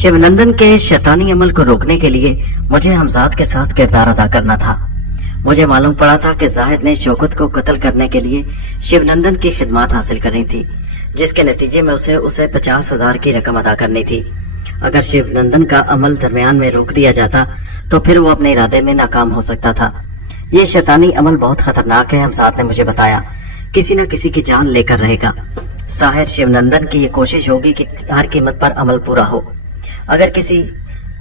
शिवनंदन के शैतानी अमल को रोकने के लिए मुझे हमजाद के साथ किरदार अदा करना था। मुझे मालूम पड़ा था कि जाहिद ने शौकत को कत्ल करने के लिए शिवनंदन की खिदमत हासिल करनी थी, जिसके नतीजे में उसे 50,000 की रकम अदा करनी थी। अगर शिवनंदन का अमल दरमियान में रोक दिया जाता तो फिर वो अपने इरादे में नाकाम हो सकता था। ये शैतानी अमल बहुत खतरनाक है, हमजाद ने मुझे बताया। किसी न किसी की जान लेकर रहेगा। साहिर शिवनंदन की ये कोशिश होगी कि हर कीमत पर अमल पूरा हो। अगर किसी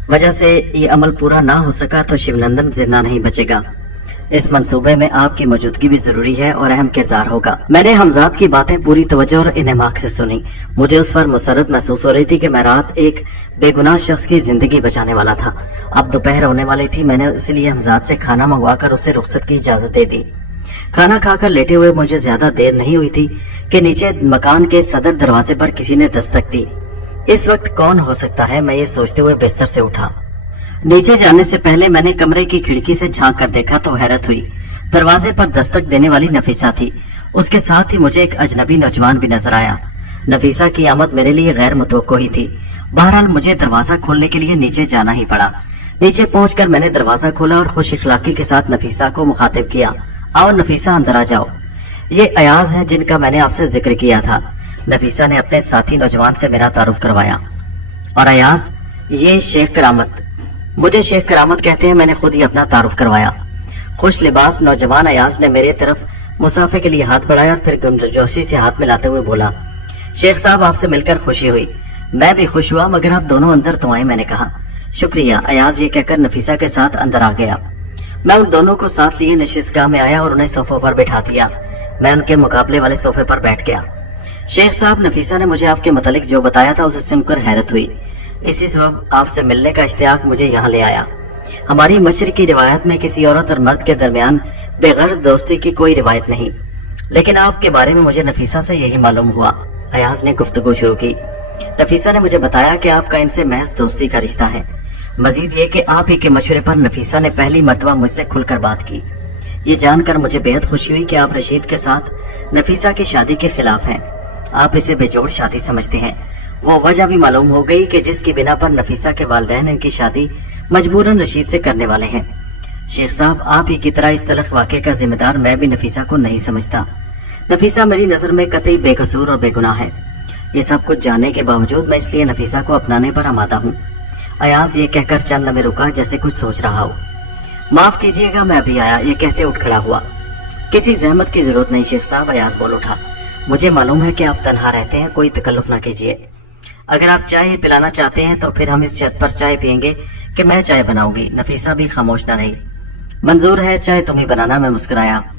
वजह से ये अमल पूरा ना हो सका तो शिवनंदन जिंदा नहीं बचेगा। इस मंसूबे में आपकी मौजूदगी भी जरूरी है और अहम किरदार होगा। मैंने हमजाद की बातें पूरी तवज्जो और इन्हमाक से सुनी। मुझे उस पर मुसरत महसूस हो रही थी कि मैं रात एक बेगुनाह शख्स की जिंदगी बचाने वाला था। अब दोपहर होने वाली थी। मैंने इसलिए हमजाद से खाना मंगवाकर उसे रुख्सत की इजाजत दे दी। खाना खाकर लेटे हुए मुझे ज्यादा देर नहीं हुई थी कि नीचे मकान के सदर दरवाजे पर किसी ने दस्तक दी। इस वक्त कौन हो सकता है, मैं ये सोचते हुए बिस्तर से उठा। नीचे जाने से पहले मैंने कमरे की खिड़की से झांक कर देखा तो हैरत हुई। दरवाजे पर दस्तक देने वाली नफीसा थी। उसके साथ ही मुझे एक अजनबी नौजवान भी नजर आया। नफीसा की आमद मेरे लिए गैर मुतवक्को ही थी। बहरहाल मुझे दरवाजा खोलने के लिए नीचे जाना ही पड़ा। नीचे पहुंचकर मैंने दरवाजा खोला और खुश इखलाकी के साथ नफीसा को मुखातिब किया। आओ नफीसा, अंदर आ जाओ। ये अयाज है जिनका मैंने आपसे जिक्र किया था। नफीसा ने अपने साथी नौजवान से मेरा तारुफ करवाया। और अयाज, ये शेख करामत। मुझे शेख करामत कहते हैं, मैंने खुद ही अपना तारुफ करवाया। खुश लिबास नौजवान अयाज ने मेरे तरफ मुसाफे के लिए हाथ बढ़ाया और फिर गर्मजोशी से हाथ मिलाते हुए बोला, शेख साहब, आपसे मिलकर खुशी हुई। मैं भी खुश हुआ, मगर आप दोनों अंदर तो आए। मैंने कहा, शुक्रिया। अयाज ये कहकर नफीसा के साथ अंदर आ गया। मैं उन दोनों को साथ लिए नशिस्तगाह में आया और उन्हें सोफे पर बैठा दिया। मैं उनके मुकाबले वाले सोफे पर बैठ गया। शेख साहब, नफीसा ने मुझे आपके मुतालिक जो बताया था उसे सुनकर हैरत हुई। इसी सबब आपसे मिलने का इश्तियाक मुझे यहाँ ले आया। हमारी मशरिक की रिवायत में किसी औरत और मर्द के दरमियान बेगर्ज दोस्ती की कोई रिवायत नहीं, लेकिन आपके बारे में मुझे नफीसा से यही मालूम हुआ। अयाज ने गुफ्तगू शुरू की। नफीसा ने मुझे बताया कि आपका इनसे महज दोस्ती का रिश्ता है। मजीद ये कि आप ही के मशवरे पर नफीसा ने पहली मर्तबा मुझसे खुलकर बात की। ये जानकर मुझे बेहद खुशी हुई कि आप रशीद के साथ नफीसा की शादी के खिलाफ हैं। आप इसे बेजोड़ शादी समझते हैं। वो वजह भी मालूम हो गई कि जिसकी बिना पर नफीसा के वालिदैन इनकी शादी मजबूरन रशीद से करने वाले हैं। शेख साहब, आप ही की तरह इस तलख वाक़े का जिम्मेदार मैं भी नफीसा को नहीं समझता। नफीसा मेरी नजर में कतई बेकसूर और बेगुनाह है। ये सब कुछ जानने के बावजूद मैं इसलिए नफीसा को अपनाने पर आमादा हूँ। अयाज ये कहकर चंद लम्हे रुका, जैसे कुछ सोच रहा हो। माफ कीजिएगा, मैं अभी आया, ये कहते उठ खड़ा हुआ। किसी जहमत की जरूरत नहीं शेख साहब, अयाज बोल उठा। मुझे मालूम है कि आप तन्हा रहते हैं, कोई तकल्लुफ ना कीजिए। अगर आप चाय पिलाना चाहते हैं तो फिर हम इस छत पर चाय पियेंगे कि मैं चाय बनाऊंगी। नफीसा भी खामोश न रही। मंजूर है, चाय तुम ही बनाना, मैं मुस्कुराया।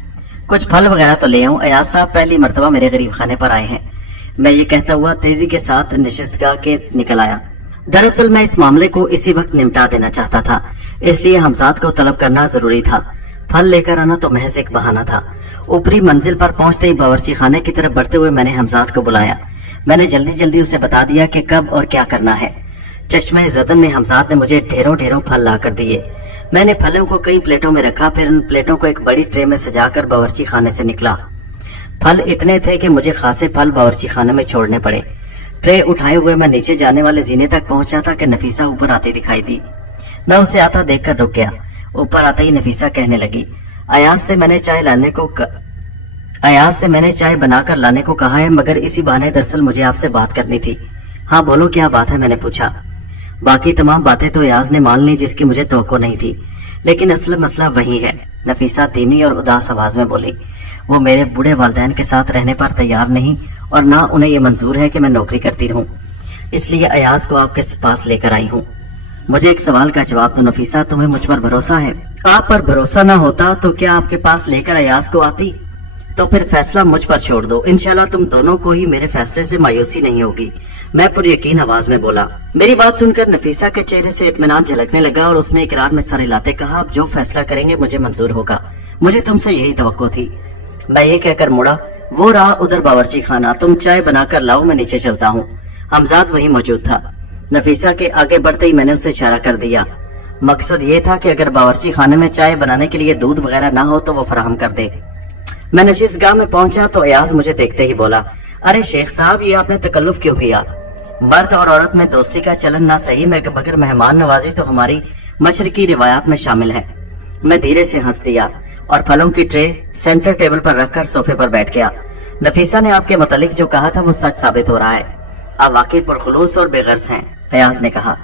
कुछ फल वगैरह तो ले आऊं। अयाज साहब पहली मर्तबा मेरे गरीब खाने पर आए हैं। मैं ये कहता हुआ तेजी के साथ नशिस्तगाह के निकल आया। दरअसल मैं इस मामले को इसी वक्त निपटा देना चाहता था, इसलिए हमजाद को तलब करना जरूरी था। फल लेकर आना तो महज एक बहाना था। ऊपरी मंजिल पर पहुंचते ही बावर्ची खाने की तरफ बढ़ते हुए मैंने हमजाद को बुलाया। मैंने जल्दी जल्दी उसे बता दिया कि कब और क्या करना है। चश्मे ज़दन में हमजाद ने मुझे ढेरों ढेरों फल ला कर दिए। मैंने फलों को कई प्लेटों में रखा, फिर उन प्लेटों को एक बड़ी ट्रे में सजाकर बावर्ची खाने से निकला। फल इतने थे कि मुझे खासे फल बावर्ची खाने में छोड़ने पड़े। ट्रे उठाए हुए मैं नीचे जाने वाले जीने तक पहुंचा था कि नफीसा ऊपर आती दिखाई दी। मैं उसे आता देखकर रुक गया। ऊपर आते ही नफीसा कहने लगी, अयाज से मैंने चाय बनाकर लाने को कहा है, मगर इसी बहाने दरअसल मुझे आपसे बात करनी थी। हाँ बोलो, क्या बात है, मैंने पूछा। बाकी तमाम बातें तो अयाज ने मान ली जिसकी मुझे तवक्को नहीं थी, लेकिन असल मसला वही है। नफीसा धीमी और उदास आवाज में बोली। वो मेरे बूढ़े वालिदैन के साथ रहने पर तैयार नहीं और ना उन्हें ये मंजूर है कि मैं नौकरी करती रहूं, इसलिए अयाज को आपके पास लेकर आई हूँ। मुझे एक सवाल का जवाब दो नफीसा, तुम्हें मुझ पर भरोसा है? आप पर भरोसा ना होता तो क्या आपके पास लेकर अयाज को आती? तो फिर फैसला मुझ पर छोड़ दो। इंशाल्लाह तुम दोनों को ही मेरे फैसले से मायूसी नहीं होगी, मैं पुरयकीन आवाज में बोला। मेरी बात सुनकर नफीसा के चेहरे से इत्मीनान झलकने लगा और उसने इकरार में सर हिलाते कहा, आप जो फैसला करेंगे मुझे मंजूर होगा। मुझे तुमसे यही तवक्को थी। मैं ये कहकर मुड़ा। वो रहा उधर बावर्ची खाना, तुम चाय बनाकर लाओ, मैं नीचे चलता हूँ। हमजाद वही मौजूद था। नफीसा के आगे बढ़ते ही मैंने उसे इशारा कर दिया। मकसद ये था कि अगर बावर्ची खाने में चाय बनाने के लिए दूध वगैरह ना हो तो वो फराहम कर दे। मैं नशिस्तगाह में पहुंचा तो अयाज मुझे देखते ही बोला, अरे शेख साहब, ये आपने तकल्लुफ क्यों किया? मर्द और औरत में दोस्ती का चलन ना सही मगर मेहमान नवाजी तो हमारी मशरकी रिवायात में शामिल है। मैं धीरे से हंस दिया और फलों की ट्रे सेंटर टेबल पर रखकर सोफे पर बैठ गया। नफीसा ने आपके मुतालिक जो कहा था वो सच साबित हो रहा है। आप वाकई पुरखुलूस और बेगर्ज हैं, फयाज ने कहा।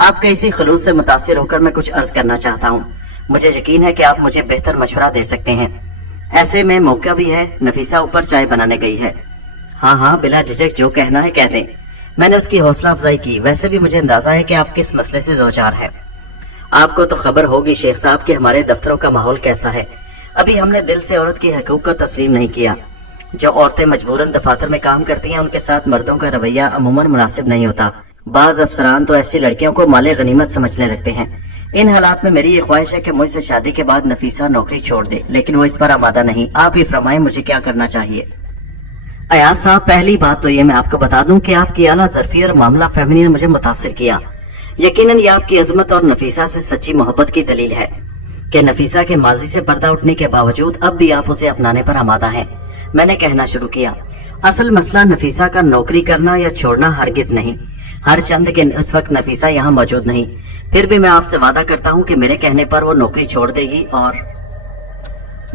आपके इसी खलूस से मुतासिर होकर मैं कुछ अर्ज करना चाहता हूँ। मुझे यकीन है कि आप मुझे बेहतर मशवरा दे सकते हैं। ऐसे में मौका भी है। नफीसा ऊपर चाय बनाने गई है। हाँ हाँ, बिला झिझक जो कहना है कह दें। मैंने उसकी हौसला अफजाई की। वैसे भी मुझे अंदाजा है कि आप किस मसले से दो चार हैं। आपको तो खबर होगी शेख साहब कि हमारे दफ्तरों का माहौल कैसा है। अभी हमने दिल से औरत की हकूक को तस्लीम नहीं किया। जो औरतें मजबूरन दफातर में काम करती हैं उनके साथ मर्दों का रवैया अमूमन मुनासिब नहीं होता। बाज अफसरान तो ऐसी लड़कियों को माले गनीमत समझने लगते हैं। इन हालात में मेरी ये ख्वाहिश है कि मुझसे शादी के बाद नफीसा नौकरी छोड़ दे, लेकिन वो इस पर आमादा नहीं। आप ही फरमाएं मुझे क्या करना चाहिए। अयाज साहब, पहली बात तो ये मैं आपको बता दूं कि आपकी आला ज़र्फी और मामला फहमी ने मुझे मुतासिर किया। यकीनन ये आपकी अजमत और नफीसा से सच्ची मोहब्बत की दलील है कि नफीसा के माजी से पर्दा उठने के बावजूद अब भी आप उसे अपनाने पर आमादा हैं। मैंने कहना शुरू किया, असल मसला नफीसा का नौकरी करना या छोड़ना हरगिज नहीं। हर चंद के इस वक्त नफीसा यहाँ मौजूद नहीं, फिर भी मैं आपसे वादा करता हूँ कि मेरे कहने पर वो नौकरी छोड़ देगी। और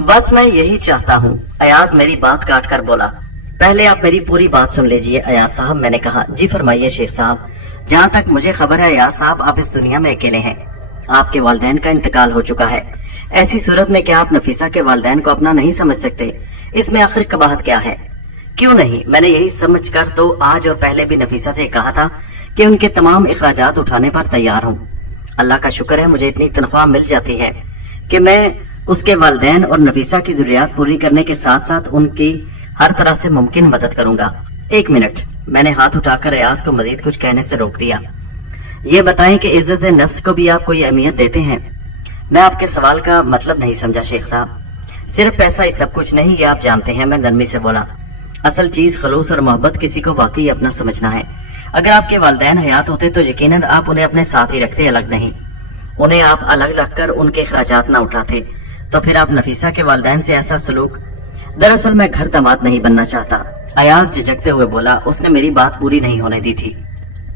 बस मैं यही चाहता हूँ। अयाज मेरी बात काट कर बोला, पहले आप मेरी पूरी बात सुन लीजिए अयाज साहब। मैंने कहा, जी फरमाइए शेख साहब। जहाँ तक मुझे खबर है अयाज साहब, आप इस दुनिया में अकेले हैं। आपके वालिदैन का इंतकाल हो चुका है। ऐसी सूरत में क्या आप नफीसा के वालिदैन को अपना नहीं समझ सकते? इसमें आखिर कबाहत क्या है? क्यों नहीं, मैंने यही समझकर तो आज और पहले भी नफीसा से कहा था कि उनके तमाम इखराजात उठाने पर तैयार हूँ। अल्लाह का शुक्र है मुझे इतनी तनख्वाह मिल जाती है कि मैं उसके वालिदैन और नफीसा की जरूरियात पूरी करने के साथ साथ उनकी हर तरह से मुमकिन मदद करूंगा। एक मिनट, मैंने हाथ उठाकर अयाज को मजीद कुछ कहने से रोक दिया। ये बताएं कि इज्जत नफ्स को भी आप कोई अहमियत देते हैं? मैं आपके सवाल का मतलब नहीं समझा शेख साहब। सिर्फ पैसा ही सब कुछ नहीं, ये आप जानते हैं। मैं नरमी से बोला, असल चीज खलूस और मोहब्बत किसी को वाकई अपना समझना है। अगर आपके वालिदैन हयात होते तो यकीनन आप उन्हें अपने साथ ही रखते, अलग नहीं। उन्हें आप अलग रखकर उनके खर्चात न उठाते, तो फिर आप नफीसा के वालिदैन से ऐसा सलूक। दरअसल मैं घर दामाद नहीं बनना चाहता। अयाज झिझकते हुए बोला। उसने मेरी बात पूरी नहीं होने दी थी।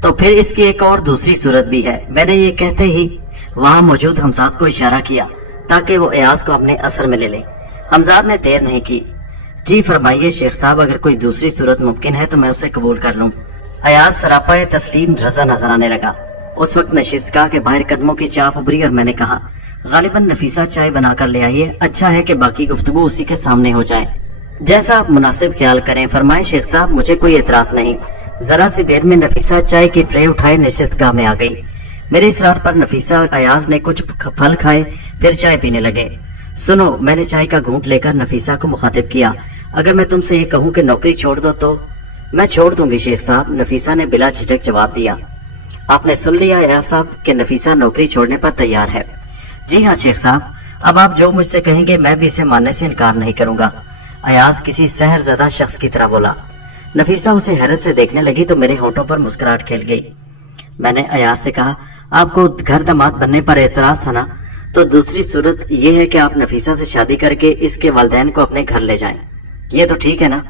तो फिर इसकी एक और दूसरी सूरत भी है। मैंने ये कहते ही वहां मौजूद हमजाद को इशारा किया ताकि वो अयाज को अपने असर में ले ले। हमजाद ने देर नहीं की। जी फरमाइए शेख साहब, अगर कोई दूसरी सूरत मुमकिन है तो मैं उसे कबूल कर लूं। अयाज सरापाए तस्लीम रजा नजर आने लगा। उस वक्त नशिस्ता के बाहर कदमों की चाप उभरी और मैंने कहा, गालिबन नफीसा चाय बनाकर ले आइए। अच्छा है कि बाकी गुफ्तगू उसी के सामने हो जाए। जैसा आप मुनासिब ख्याल करें। फरमाए शेख साहब, मुझे कोई एतराज नहीं। जरा सी देर में नफीसा चाय की ट्रे उठाए नशिस्तगाह में आ गई। मेरे इसरार पर नफीसा और अयाज ने कुछ फल खाए, फिर चाय पीने लगे। सुनो, मैंने चाय का घूंट लेकर नफीसा को मुखातिब किया, अगर मैं तुमसे ये कहूँ कि नौकरी छोड़ दो तो? मैं छोड़ दूंगी शेख साहब, नफीसा ने बिला झिझक जवाब दिया। आपने सुन लिया अयाज साहब कि नफीसा नौकरी छोड़ने पर तैयार है। जी हाँ शेख साहब, अब आप जो मुझसे कहेंगे मैं भी इसे मानने से इनकार नहीं करूंगा। अयाज किसी सहरज़दा शख्स की तरह बोला। नफीसा उसे हैरत से देखने लगी तो मेरे होठों पर मुस्कुराहट खेल गई। मैंने अयाज से कहा, आपको घर दामाद बनने पर एतराज था ना, तो दूसरी सूरत यह है कि आप नफीसा से शादी करके इसके वालिदैन को अपने घर ले जाएं। ये तो ठीक है ना?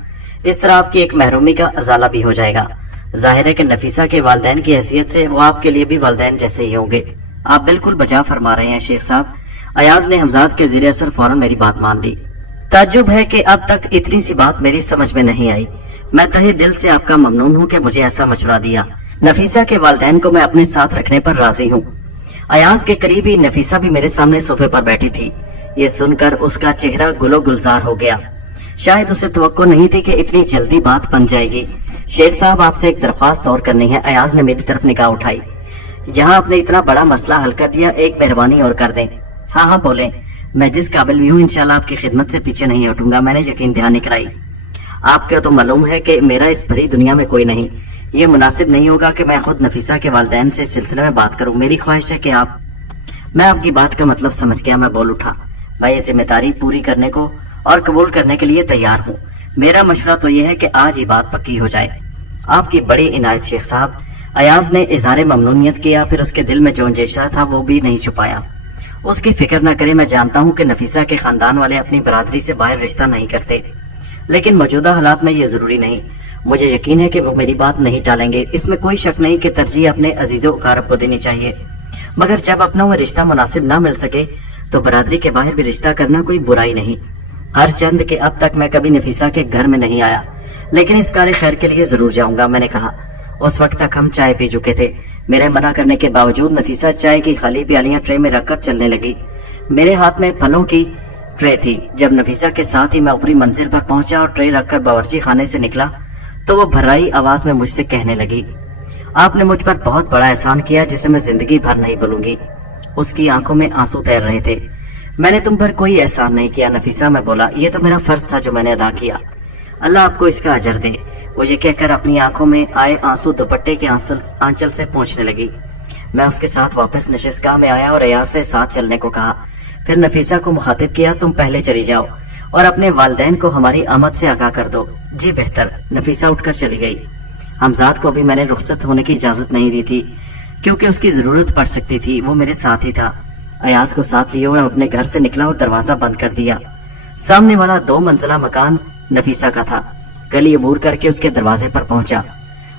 इस तरह आपकी एक महरूमी का अजाला भी हो जाएगा। जाहिर है कि नफीसा के वालिदैन की हैसियत से वो आपके लिए भी वालिदैन जैसे ही होंगे। आप बिल्कुल बजा फरमा रहे हैं शेख साहब। अयाज ने हमजाद के ज़ेरे असर फौरन मेरी बात मान ली। ताज्जुब है कि अब तक इतनी सी बात मेरी समझ में नहीं आई। मैं तहे दिल से आपका ममनून हूँ कि मुझे ऐसा मशवरा दिया। नफीसा के वालिदैन को मैं अपने साथ रखने पर राजी हूँ। अयाज के करीब ही नफीसा भी मेरे सामने सोफे पर बैठी थी। ये सुनकर उसका चेहरा गुलो गुलजार हो गया। शायद उसे तवक्को नहीं थी कि इतनी जल्दी बात बन जाएगी। शेख साहब, आपसे एक दरख्वास्त और करनी है। अयाज ने मेरी तरफ निगाह उठाई। जहाँ आपने इतना बड़ा मसला हल कर दिया, एक मेहरबानी और कर दें। हाँ हाँ बोले। मैं जिस काबिल भी हूँ इंशाल्लाह आपकी खिदमत से पीछे नहीं हटूंगा। मैंने यकीन दहानी कराई। आपको तो मालूम है कि मेरा इस भरी दुनिया में कोई नहीं। ये मुनासिब नहीं होगा कि मैं खुद नफीसा के वालिदैन से इस सिलसिले में बात करूं। मेरी ख्वाहिश है कि आप। मैं आपकी बात का मतलब समझ गया। मैं बोल उठा, मैं ये जिम्मेदारी पूरी करने को और कबूल करने के लिए तैयार हूँ। मेरा मशवरा तो यह है कि आज ही बात पक्की हो जाए। आपकी बड़ी इनायत शेख साहब। अयाज ने इजहार ममनूनियत किया, फिर उसके दिल में जो अंदेशा था वो भी नहीं छुपाया। उसकी फिक्र न करे, मैं जानता हूँ कि नफीसा के खानदान वाले अपनी बरादरी से बाहर रिश्ता नहीं करते, लेकिन मौजूदा हालात में ये जरूरी नहीं। मुझे यकीन है कि वो मेरी बात नहीं टालेंगे। इसमें कोई शक नहीं कि तरजीह अपने अजीजों अकारब को देनी चाहिए, मगर जब अपनों में रिश्ता मुनासिब ना मिल सके तो बरादरी के बाहर भी रिश्ता करना कोई बुराई नहीं। हर चंद के अब तक मैं कभी नफीसा के घर में नहीं आया, लेकिन इस कार्य खैर के लिए जरूर जाऊंगा, मैंने कहा। उस वक्त तक हम चाय पी चुके थे। मेरे मना करने के बावजूद नफीसा चाय की खाली प्यालियां ट्रे में रखकर चलने लगी। मेरे हाथ में फलों की ट्रे थी। जब नफीसा के साथ ही मैं ऊपरी मंजिल पर पहुंचा और ट्रे रखकर बावर्ची खाने से निकला तो वो भर्राई आवाज में मुझसे कहने लगी, आपने मुझ पर बहुत बड़ा एहसान किया जिसे मैं जिंदगी भर नहीं भूलूंगी। उसकी आंखों में आंसू तैर रहे थे। मैंने तुम पर कोई एहसान नहीं किया नफीसा, मैं बोला। ये तो मेरा फर्ज था जो मैंने अदा किया। अल्लाह आपको इसका अजर दे। वो ये कहकर अपनी आंखों में आए आंसू दुपट्टे के आंचल से पोंछने लगी। मैं उसके साथ वापस नशिस्तगाह में आया और अयाज से साथ चलने को कहा। फिर नफीसा को मुखातिब किया, तुम पहले चली जाओ और अपने वालिदैन को हमारी आमद से आगाह कर दो। जी बेहतर। नफीसा उठकर चली गई। हमजाद को भी मैंने रुखसत होने की इजाजत नहीं दी थी क्योंकि उसकी जरूरत पड़ सकती थी। वो मेरे साथ ही था। अयाज को साथ लिए मैं अपने घर से निकला और दरवाजा बंद कर दिया। सामने वाला 2 मंजिला मकान नफीसा का था। गली अबूर करके उसके दरवाजे पर पहुंचा।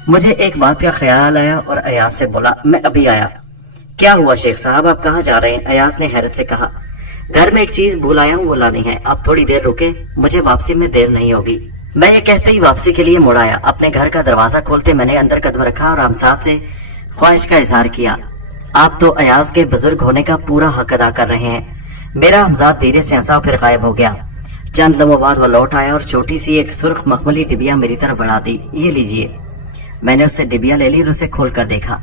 मुझे एक बात का ख्याल आया और अयाज से बोला, मैं अभी आया। क्या हुआ शेख साहब, आप कहाँ जा रहे हैं? अयाज ने हैरत से कहा, घर में एक चीज भूल आया हूँ, वो लानी है। आप थोड़ी देर रुके, मुझे वापसी में देर नहीं होगी। मैं ये कहते ही वापसी के लिए मुड़ आया। अपने घर का दरवाजा खोलते मैंने अंदर कदम रखा और हमसाद से ख्वाहिश का इजहार किया। आप तो अयाज के बुजुर्ग होने का पूरा हक अदा कर रहे हैं। मेरा हमजाद धीरे से हंसा फिर गायब हो गया। चंद लम्हों बाद वो लौट आया और छोटी सी एक सुर्ख मखमली डिबिया मेरी तरफ बढ़ा दी। ये लीजिए। मैंने उससे डिबिया ले ली और उसे खोल कर देखा।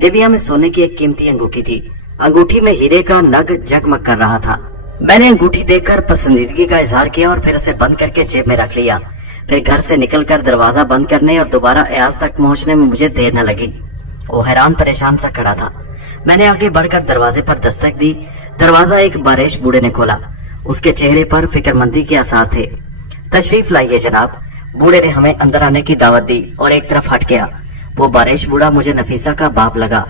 डिबिया में सोने की एक कीमती अंगूठी थी। अंगूठी में हीरे का नग जगमग कर रहा था। मैंने अंगूठी देखकर पसंदीदगी का इजहार किया और फिर उसे बंद करके जेब में रख लिया। फिर घर से निकलकर दरवाजा बंद करने और दोबारा अयाज तक पहुंचने में मुझे देर न लगी। वो हैरान परेशान सा खड़ा था। मैंने आगे बढ़कर दरवाजे पर दस्तक दी। दरवाजा एक बारिश बूढ़े ने खोला। उसके चेहरे पर फिक्रमंदी के आसार थे। तशरीफ लाइए जनाब। बूढ़े ने हमें अंदर आने की दावत दी और एक तरफ हट गया। वो बारिश बूढ़ा मुझे नफीसा का बाप लगा।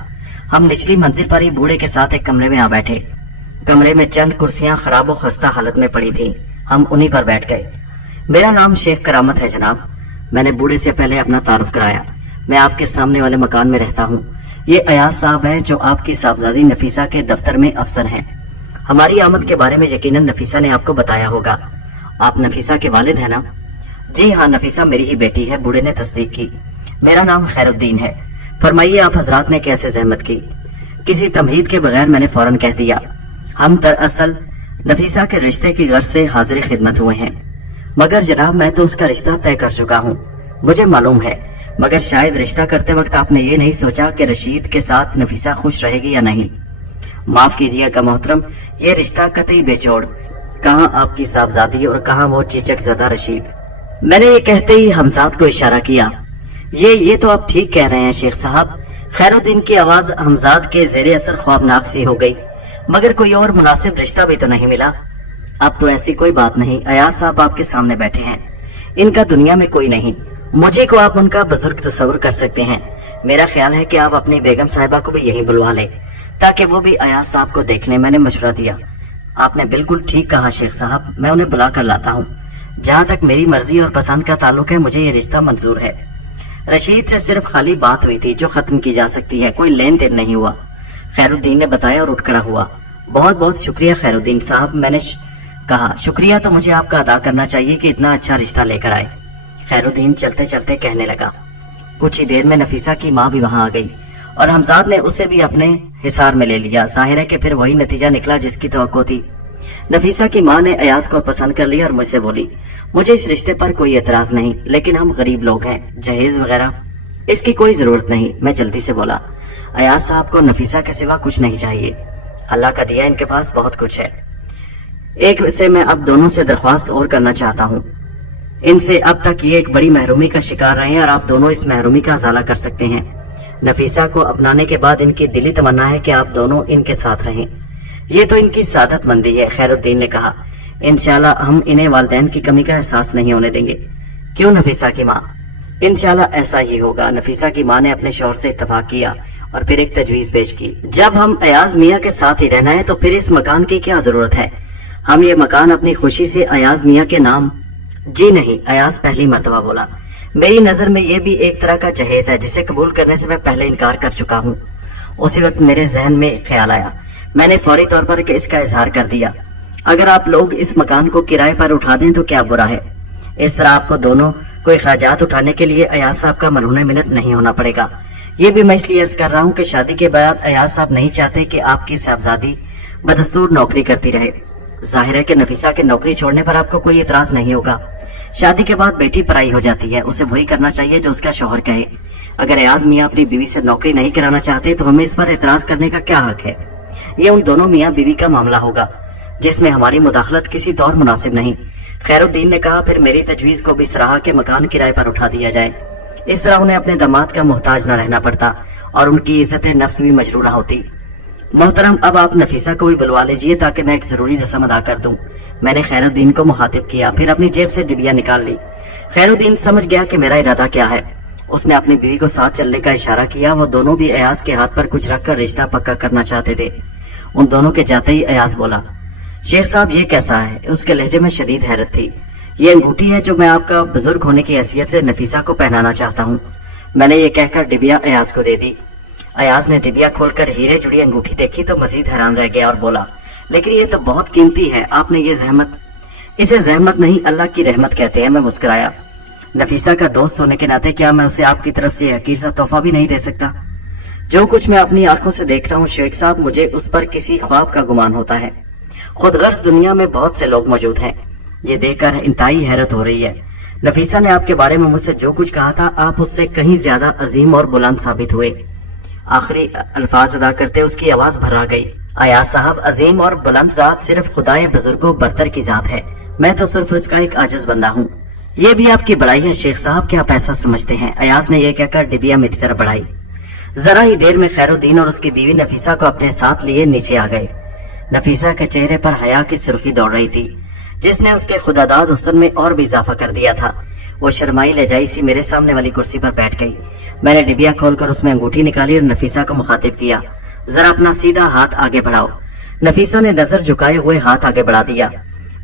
हम निचली मंजिल पर ही बूढ़े के साथ एक कमरे में आ बैठे। कमरे में चंद कुर्सियां खराब और खस्ता हालत में पड़ी थी। हम उन्हीं पर बैठ गए। मेरा नाम शेख करामत है जनाब। मैंने बूढ़े से पहले अपना तारुफ कराया। मैं आपके सामने वाले मकान में रहता हूँ। ये अयाज साहब हैं जो आपकी साहबजादी नफीसा के दफ्तर में अफसर हैं। हमारी आमद के बारे में यकीनन नफीसा ने आपको बताया होगा। आप नफीसा के वालिद हैं ना? जी हाँ, नफीसा मेरी ही बेटी है, बूढ़े ने तस्दीक की। मेरा नाम खैरुद्दीन है। फरमाइए आप हजरात ने कैसे जहमत की? किसी तमहीद के बगैर मैंने फौरन कह दिया, हम दरअसल नफीसा के रिश्ते की गर्ज से हाजिर खिदमत हुए हैं। मगर जनाब मैं तो उसका रिश्ता तय कर चुका हूँ। मुझे मालूम है, मगर शायद रिश्ता करते वक्त आपने ये नहीं सोचा कि रशीद के साथ नफीसा खुश रहेगी या नहीं। माफ कीजिएगा मोहतरम, ये रिश्ता कतई बेजोड़। कहाँ आपकी साहबजादी और कहाँ वो चीचक ज़दा रशीद। मैंने ये कहते ही हमजाद को इशारा किया। ये तो आप ठीक कह रहे हैं शेख साहब। खैरुद्दीन की आवाज हमजाद के जेरे असर ख्वाबनाक सी हो गई। मगर कोई और मुनासिब रिश्ता भी तो नहीं मिला। अब तो ऐसी कोई बात नहीं। अयाज साहब आपके सामने बैठे हैं, इनका दुनिया में कोई नहीं। मुझे को आप उनका बुजुर्ग तस्वर कर सकते हैं। मेरा ख्याल है कि आप अपनी बेगम साहिबा को भी यहीं बुलवा ले ताकि वो भी अयाज साहब को देख ले। मैंने मशवरा दिया। आपने बिल्कुल ठीक कहा शेख साहब, मैं उन्हें बुला कर लाता हूँ। जहाँ तक मेरी मर्जी और पसंद का ताल्लुक है, मुझे ये रिश्ता मंजूर है। रशीद से सिर्फ खाली बात हुई थी जो खत्म की जा सकती है, कोई लेन देन नहीं हुआ। खैरुद्दीन ने बताया और उठ खड़ा हुआ। बहुत बहुत शुक्रिया खैरुद्दीन साहब। मैंने कहा, शुक्रिया तो मुझे आपका अदा करना चाहिए कि इतना अच्छा रिश्ता लेकर आए। खैरुद्दीन चलते चलते कहने लगा। कुछ ही देर में नफीसा की माँ भी वहां आ गई और हमजाद ने उसे भी अपने हिसार में ले लिया। जाहिर है कि फिर वही नतीजा निकला जिसकी तवक्को थी। नफीसा की माँ ने अयाज को पसंद कर लिया और मुझसे बोली, मुझे इस रिश्ते पर कोई एतराज नहीं, लेकिन हम गरीब लोग हैं, जहेज वगैरह इसकी कोई जरूरत नहीं। मैं जल्दी से बोला, अयाज साहब को नफीसा के सिवा कुछ नहीं चाहिए। अल्लाह का दिया इनके पास बहुत कुछ है। एक से मैं अब दोनों से दरख्वास्त और करना चाहता हूँ। इनसे अब तक ये एक बड़ी महरूमी का शिकार रहे हैं और आप दोनों इस महरूमी का अजाला कर सकते हैं। नफीसा को अपनाने के बाद इनकी दिली तमन्ना है कि आप दोनों इनके साथ रहें। ये तो इनकी सादत मंदी है। खैरुद्दीन ने कहा, इंशाल्लाह हम इन्हें वालिदैन की कमी का एहसास नहीं होने देंगे। क्यों नफीसा की माँ? इंशाल्लाह ऐसा ही होगा। नफीसा की माँ ने अपने शौहर से इत्तफाक किया और फिर एक तजवीज पेश की। जब हम अयाज मियाँ के साथ ही रहना है तो फिर इस मकान की क्या जरूरत है? हम ये मकान अपनी खुशी से अयाज मियाँ के नाम। जी नहीं, अयाज पहली मर्तबा बोला। मेरी नजर में ये भी एक तरह का जहेज है जिसे कबूल करने से मैं पहले इनकार कर चुका हूँ। उसी वक्त मेरे जहन में ख्याल आया। मैंने फौरी तौर पर इसका इजहार कर दिया। अगर आप लोग इस मकान को किराए पर उठा दें तो क्या बुरा है। इस तरह आपको दोनों को अखराजात उठाने के लिए अयाज साहब का मरहूने मिन्नत नहीं होना पड़ेगा। ये भी मैं इसलिए अर्ज कर रहा हूँ कि शादी के बाद अयाज साहब नहीं चाहते कि आपकी साहबजादी बदस्तूर नौकरी करती रहे। जाहिर है कि नफीसा के नौकरी छोड़ने पर आपको कोई इतराज नहीं होगा। शादी के बाद बेटी पराई हो जाती है, उसे वही करना चाहिए जो उसका शौहर कहे। अगर अयाज मियाँ अपनी बीवी से नौकरी नहीं कराना चाहते तो हमें इस पर एतराज करने का क्या हक है। ये उन दोनों मियाँ बीवी का मामला होगा जिसमें हमारी मुदाखलत किसी तौर मुनासिब नहीं। खैरुद्दीन ने कहा, फिर मेरी तजवीज को भी सराहा के मकान किराए पर उठा दिया जाए। इस तरह उन्हें अपने दामाद का मोहताज न रहना पड़ता और उनकी इज्जत नफ्स भी मजरूह न होती। मोहतरम, अब आप नफीसा को भी बुलवा लीजिए ताकि मैं एक जरूरी रस्म अदा कर दूं। मैंने खैरुद्दीन को मुखातिब किया, फिर अपनी जेब से डिबिया निकाल ली। खैरुद्दीन समझ गया कि मेरा इरादा क्या है। उसने अपनी बीवी को साथ चलने का इशारा किया। वो दोनों भी अयाज के हाथ पर कुछ रखकर रिश्ता पक्का करना चाहते थे। उन दोनों के जाते ही अयाज बोला, शेख साहब ये कैसा है। उसके लहजे में शदीद हैरत थी। ये अंगूठी है जो मैं आपका बुजुर्ग होने की हैसियत से नफीसा को पहनाना चाहता हूँ। मैंने ये कहकर डिबिया अयाज को दे दी। अयाज ने डिबिया खोलकर हीरे जुड़ी अंगूठी देखी तो मजीद हैरान रह गया और बोला, लेकिन ये तो बहुत कीमती है, आपने ये इसे जहमत नहीं अल्लाह की रहमत कहते हैं। मैं मुस्कुराया। नफीसा का दोस्त होने के नाते क्या मैं उसे आपकी तरफ से हकीर सा तोहफा भी नहीं दे सकता। जो कुछ मैं अपनी आंखों से देख रहा हूँ शेख साहब, मुझे उस पर किसी ख्वाब का गुमान होता है। खुदगर्ज दुनिया में बहुत से लोग मौजूद हैं। ये देखकर इंतहाई हैरत हो रही है। नफीसा ने आपके बारे में मुझसे जो कुछ कहा था, आप उससे कहीं ज्यादा अजीम और बुलंद साबित हुए। आखिरी अल्फाज अदा करते उसकी आवाज भर्रा गई। अयाज साहब, अजीम और बुलंद जात सिर्फ खुदाए बुजुर्गों बरतर की जात है। मैं तो सिर्फ उसका एक आजिज बंदा हूँ। ये भी आपकी बड़ाई है शेख साहब, क्या आप ऐसा समझते हैं। अयाज ने यह कहकर डिबिया मेरी तरफ बढ़ाई। जरा ही देर में खैरुद्दीन और उसकी बीवी नफीसा को अपने साथ लिए नीचे आ गए। नफीसा के चेहरे पर हया की सुर्खी दौड़ रही थी जिसने उसके खुदादाद हुस्न में और भी इजाफा कर दिया था। वो शर्माई लजाई सी मेरे सामने वाली कुर्सी पर बैठ गई। मैंने डिबिया खोलकर उसमें अंगूठी निकाली और नफीसा को मुखातिब किया, जरा अपना सीधा हाथ आगे बढ़ाओ। नफीसा ने नजर झुकाए हुए हाथ आगे बढ़ा दिया।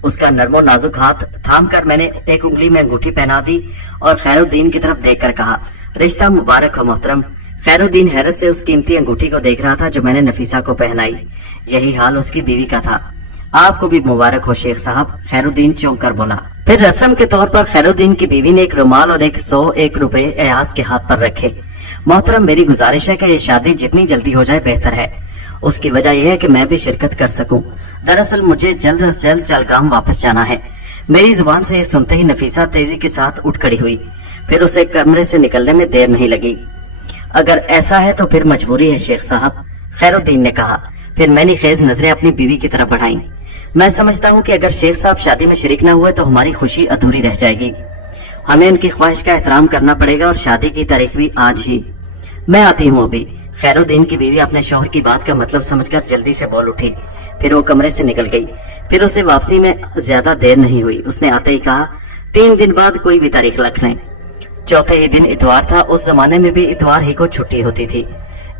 उसका नरमो नाजुक हाथ थाम कर मैंने एक उंगली में अंगूठी पहना दी और खैरुद्दीन की तरफ देखकर कहा, रिश्ता मुबारक हो मोहतरम। खैरुद्दीन हैरत से उस कीमती अंगूठी को देख रहा था जो मैंने नफीसा को पहनाई। यही हाल उसकी बीवी का था। आपको भी मुबारक हो शेख साहब, खैरुद्दीन चौंक कर बोला। फिर रस्म के तौर पर खैरुद्दीन की बीवी ने एक रुमाल और 101 रुपए अयाज के हाथ पर रखे। मोहतरम, मेरी गुजारिश है कि ये शादी जितनी जल्दी हो जाए बेहतर है। उसकी वजह यह है कि मैं भी शिरकत कर सकूं। दरअसल मुझे जल्द से जल्द जलगाम वापस जाना है। मेरी जुबान से ये सुनते ही नफीसा तेजी के साथ उठ खड़ी हुई। फिर उसे कमरे से निकलने में देर नहीं लगी। अगर ऐसा है तो फिर मजबूरी है शेख साहब, खैरुद्दीन ने कहा। फिर मैंने खेज नजरें अपनी बीवी की तरफ बढ़ाई। मैं समझता हूँ कि अगर शेख साहब शादी में शरीक न हुए तो हमारी खुशी अधूरी रह जाएगी। हमें उनकी ख्वाहिश का एहतराम करना पड़ेगा और शादी की तारीख भी आज ही। मैं आती हूँ अभी। खैरुद्दीन की बीवी अपने शौहर की बात का मतलब समझकर जल्दी से बोल उठी। फिर वो कमरे से निकल गई। फिर उसे वापसी में ज्यादा देर नहीं हुई। उसने आते ही कहा, 3 दिन बाद कोई भी तारीख रख लें। चौथे ही दिन इतवार था। उस जमाने में भी इतवार ही को छुट्टी होती थी।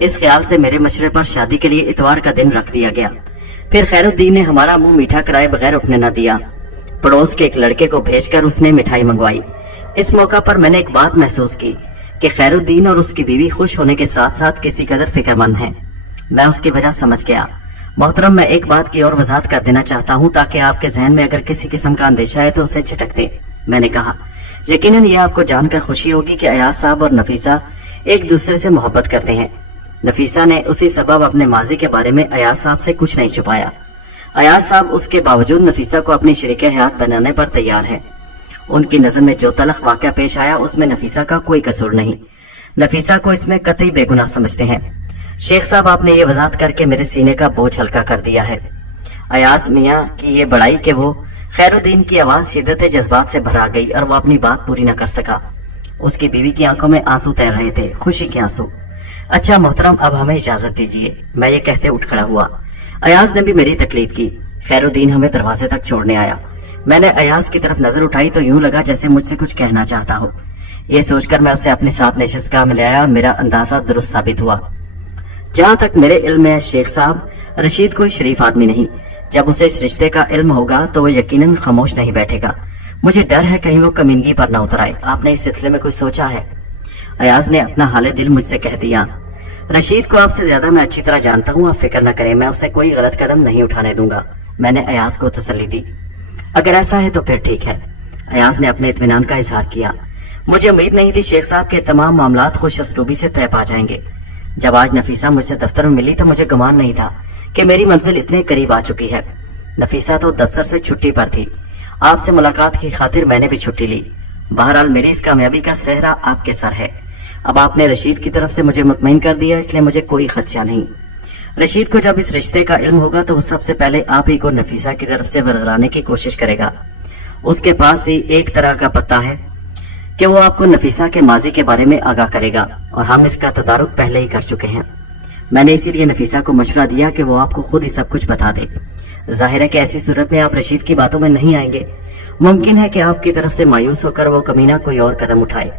इस ख्याल से मेरे मशवरे पर शादी के लिए इतवार का दिन रख दिया गया। फिर खैरुद्दीन ने हमारा मुंह मीठा कराए बगैर उठने न दिया। पड़ोस के एक लड़के को भेजकर उसने मिठाई मंगवाई। इस मौका पर मैंने एक बात महसूस की कि खैरुद्दीन और उसकी बीवी खुश होने के साथ साथ किसी कदर फिक्रमंद हैं। मैं उसकी वजह समझ गया। मोहतरम, मैं एक बात की और वजाहत कर देना चाहता हूँ ताकि आपके जहन में अगर किसी किस्म का अंदेशा है तो उसे झटक दे। मैंने कहा, यकीनन ये आपको जानकर खुशी होगी कि अयाज साहब और नफीसा एक दूसरे से मोहब्बत करते हैं। नफीसा ने उसी सबब अपने माजी के बारे में अयाज साहब से कुछ नहीं छुपाया। अयाज साहब उसके बावजूद नफीसा को अपनी शरीके हयात बनाने पर तैयार है। उनकी नजर में जो तलख वाकया पेश आया उसमें नफीसा का कोई कसूर नहीं। नफीसा को इसमें कतई बेगुनाह समझते हैं। शेख साहब, आपने ये वजाहत करके मेरे सीने का बोझ हल्का कर दिया है। अयाज मियाँ की ये बड़ाई के वो खैरुद्दीन की आवाज शिद्दत जज्बात से भरा गई और वो अपनी बात पूरी न कर सका। उसकी बीवी की आंखों में आंसू तैर रहे थे, खुशी के आंसू। अच्छा मोहतरम, अब हमें इजाजत दीजिए, मैं ये कहते उठ खड़ा हुआ। अयाज ने भी मेरी तकलीद की। खैरुद्दीन हमें दरवाजे तक छोड़ने आया। मैंने अयाज की तरफ नजर उठाई तो यूं लगा जैसे मुझसे कुछ कहना चाहता हो। ये सोचकर मैं उसे अपने साथ नशिस्तगाह में ले आया और मेरा अंदाजा दुरुस्त साबित हुआ। जहां तक मेरे इल्म में है शेख साहब, रशीद कोई शरीफ आदमी नहीं। जब उसे इस रिश्ते का इल्म होगा तो वो यकीनन खामोश नहीं बैठेगा। मुझे डर है कहीं वो कमीनगी पर न उतर आए। आपने इस सिलसिले में कुछ सोचा है? अयाज ने अपना हाले दिल मुझसे कह दिया। रशीद को आपसे ज्यादा मैं अच्छी तरह जानता हूँ, आप फिक्र न करें, मैं उसे कोई गलत कदम नहीं उठाने दूंगा। मैंने अयाज को तसल्ली दी। अगर ऐसा है तो फिर ठीक है। अयाज ने अपने इत्मीनान का इजहार किया। मुझे उम्मीद नहीं थी शेख साहब के तमाम मामलात खुश असलूबी से तय पा जाएंगे। जब आज नफीसा मुझसे दफ्तर में मिली तो मुझे गुमान नहीं था कि मेरी मंजिल इतने करीब आ चुकी है। नफीसा तो दफ्तर से छुट्टी पर थी। आपसे मुलाकात की खातिर मैंने भी छुट्टी ली। बहरहाल मेरी इस कामयाबी का सेहरा आपके सर है। अब आपने रशीद की तरफ से मुझे मुतमईन कर दिया, इसलिए मुझे कोई खदशा नहीं। रशीद को जब इस रिश्ते का इल्म होगा तो वो सबसे पहले आप ही को नफीसा की तरफ से वरगलाने की कोशिश करेगा। उसके पास ही एक तरह का पत्ता है कि वो आपको नफीसा के माजी के बारे में आगाह करेगा, और हम इसका तदारुक पहले ही कर चुके हैं। मैंने इसीलिए नफीसा को मशवरा दिया कि वो आपको खुद ही सब कुछ बता दे। जाहिर है कि ऐसी सूरत में आप रशीद की बातों में नहीं आएंगे। मुमकिन है कि आपकी तरफ से मायूस होकर वो कमीना कोई और कदम उठाए,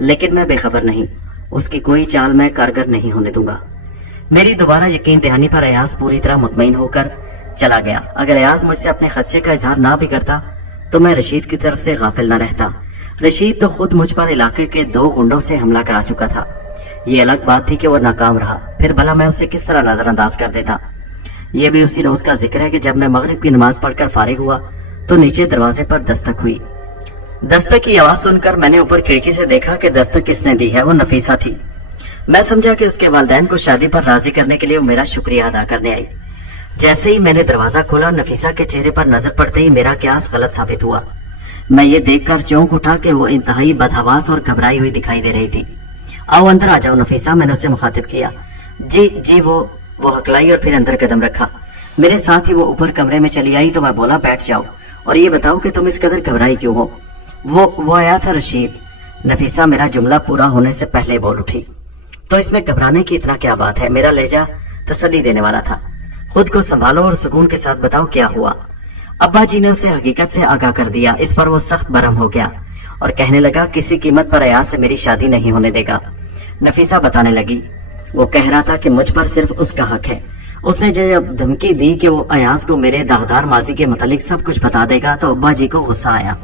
लेकिन मैं बेखबर नहीं। उसकी कोई चाल मैं कारगर नहीं होने दूंगा। मेरी दोबारा यकीन दहानी पर अयाज पूरी तरह मुतमईन होकर चला गया। अगर अयाज मुझसे अपने खदशे का इजहार ना भी करता तो मैं रशीद की तरफ से गाफिल न रहता। रशीद तो खुद मुझ पर इलाके के 2 गुंडों से हमला करा चुका था। ये अलग बात थी कि वो नाकाम रहा, फिर भला मैं उसे किस तरह नजरअंदाज कर देता। ये भी उसी रोज का जिक्र है कि जब मैं मगरिब की नमाज पढ़कर फारिग हुआ तो नीचे दरवाजे पर दस्तक हुई। दस्तक की आवाज सुनकर मैंने ऊपर खिड़की से देखा कि दस्तक किसने दी है। वो नफीसा थी। मैं समझा कि उसके वालिदैन को शादी पर राजी करने के लिए वो मेरा शुक्रिया अदा करने आई। जैसे ही मैंने दरवाजा खोला, नफीसा के चेहरे पर नजर पड़ते ही मेरा क्यास गलत साबित हुआ। मैं ये देखकर चौंक उठा कि वो इंतहाई बदहवास और घबराई हुई दिखाई दे रही थी। आओ अंदर आ जाओ नफीसा, मैंने उसे मुखातिब किया। जी वो हकलाई और फिर अंदर कदम रखा। मेरे साथ ही वो ऊपर कमरे में चली आई तो मैं बोला, बैठ जाओ और ये बताओ कि तुम इस कदर घबराई क्यों हो? वो आया था रशीद। नफीसा मेरा जुमला पूरा होने से पहले बोल उठी। तो इसमें घबराने की इतना क्या बात है? मेरा लहजा तसल्ली देने वाला था। खुद को संभालो और सुकून के साथ बताओ क्या हुआ। अब्बा जी ने उसे हकीकत से आगाह कर दिया। इस पर वो सख्त बरहम हो गया और कहने लगा, किसी कीमत पर अयाज से मेरी शादी नहीं होने देगा। नफीसा बताने लगी, वो कह रहा था कि मुझ पर सिर्फ उसका हक है। उसने जब धमकी दी कि वो अयाज को मेरे दागदार माजी के मुतालिक सब कुछ बता देगा तो अब्बा जी को गुस्सा आया।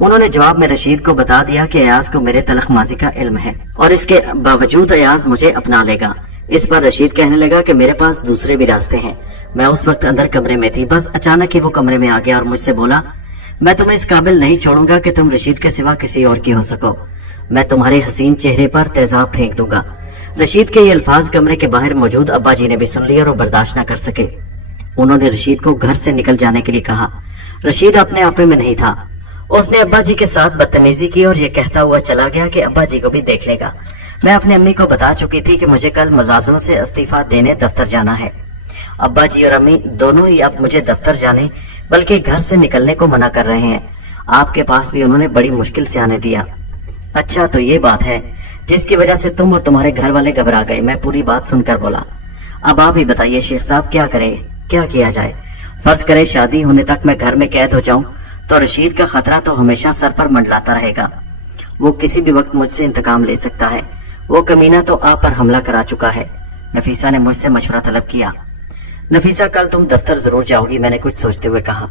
उन्होंने जवाब में रशीद को बता दिया कि अयाज को मेरे तलख माजी का इल्म है और इसके बावजूद अयाज मुझे अपना लेगा। इस पर रशीद कहने लगा कि मेरे पास दूसरे भी रास्ते हैं। मैं उस वक्त अंदर कमरे में थी, बस अचानक ही वो कमरे में आ गया और मुझसे बोला, मैं तुम्हें इस काबिल नहीं छोड़ूंगा कि तुम रशीद के सिवा किसी और की हो सको। मैं तुम्हारे हसीन चेहरे पर तेजाब फेंक दूंगा। रशीद के ये अल्फाज कमरे के बाहर मौजूद अब्बा जी ने भी सुन लिया और बर्दाश्त न कर सके। उन्होंने रशीद को घर से निकल जाने के लिए कहा। रशीद अपने आपे में नहीं था। उसने अब्बा जी के साथ बदतमीजी की और ये कहता हुआ चला गया कि अब्बा जी को भी देख लेगा। मैं अपनी अम्मी को बता चुकी थी कि मुझे कल मुलाजमत से इस्तीफा देने दफ्तर जाना है। अब्बा जी और अम्मी दोनों ही अब मुझे दफ्तर जाने बल्कि घर से निकलने को मना कर रहे हैं। आपके पास भी उन्होंने बड़ी मुश्किल से आने दिया। अच्छा, तो ये बात है जिसकी वजह से तुम और तुम्हारे घर वाले घबरा गए। मैं पूरी बात सुनकर बोला, अब आप ही बताइए शेख साहब, क्या करें, क्या किया जाए? फर्ज करे शादी होने तक मैं घर में कैद हो जाऊं तो रशीद का खतरा तो हमेशा सर पर मंडलाता रहेगा। वो किसी भी वक्त मुझसे इंतकाम ले सकता है। वो कमीना तो आप पर हमला करा चुका है। नफीसा ने मुझसे मशवरा तलब किया। नफीसा, कल तुम दफ्तर जरूर जाओगी, मैंने कुछ सोचते हुए कहा।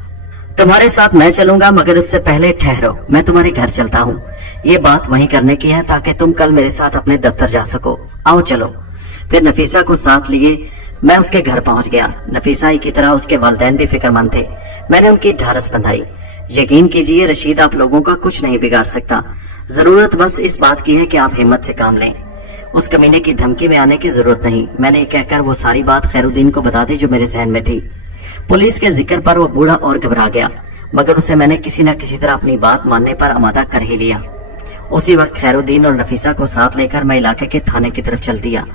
तुम्हारे साथ मैं चलूंगा, मगर इससे पहले ठहरो, मैं तुम्हारे घर चलता हूँ। ये बात वहीं करने की है ताकि तुम कल मेरे साथ अपने दफ्तर जा सको। आओ चलो। फिर नफीसा को साथ लिए मैं उसके घर पहुंच गया। नफीसा ही की तरह उसके वालिदैन भी फिक्रमंद थे। मैंने उनकी ढारस बंधाई। यकीन कीजिए रशीद आप लोगों का कुछ नहीं बिगाड़ सकता। जरूरत बस इस बात की है कि आप हिम्मत से काम लें। उस कमीने की धमकी में आने की जरूरत नहीं। मैंने कहकर वो सारी बात खैरुद्दीन को बता दी जो मेरे जहन में थी। पुलिस के जिक्र पर वो बूढ़ा और घबरा गया, मगर उसे मैंने किसी न किसी तरह अपनी बात मानने पर आमादा कर ही लिया। उसी वक्त खैरुद्दीन और नफीसा को साथ लेकर मैं इलाके के थाने की तरफ चल दिया।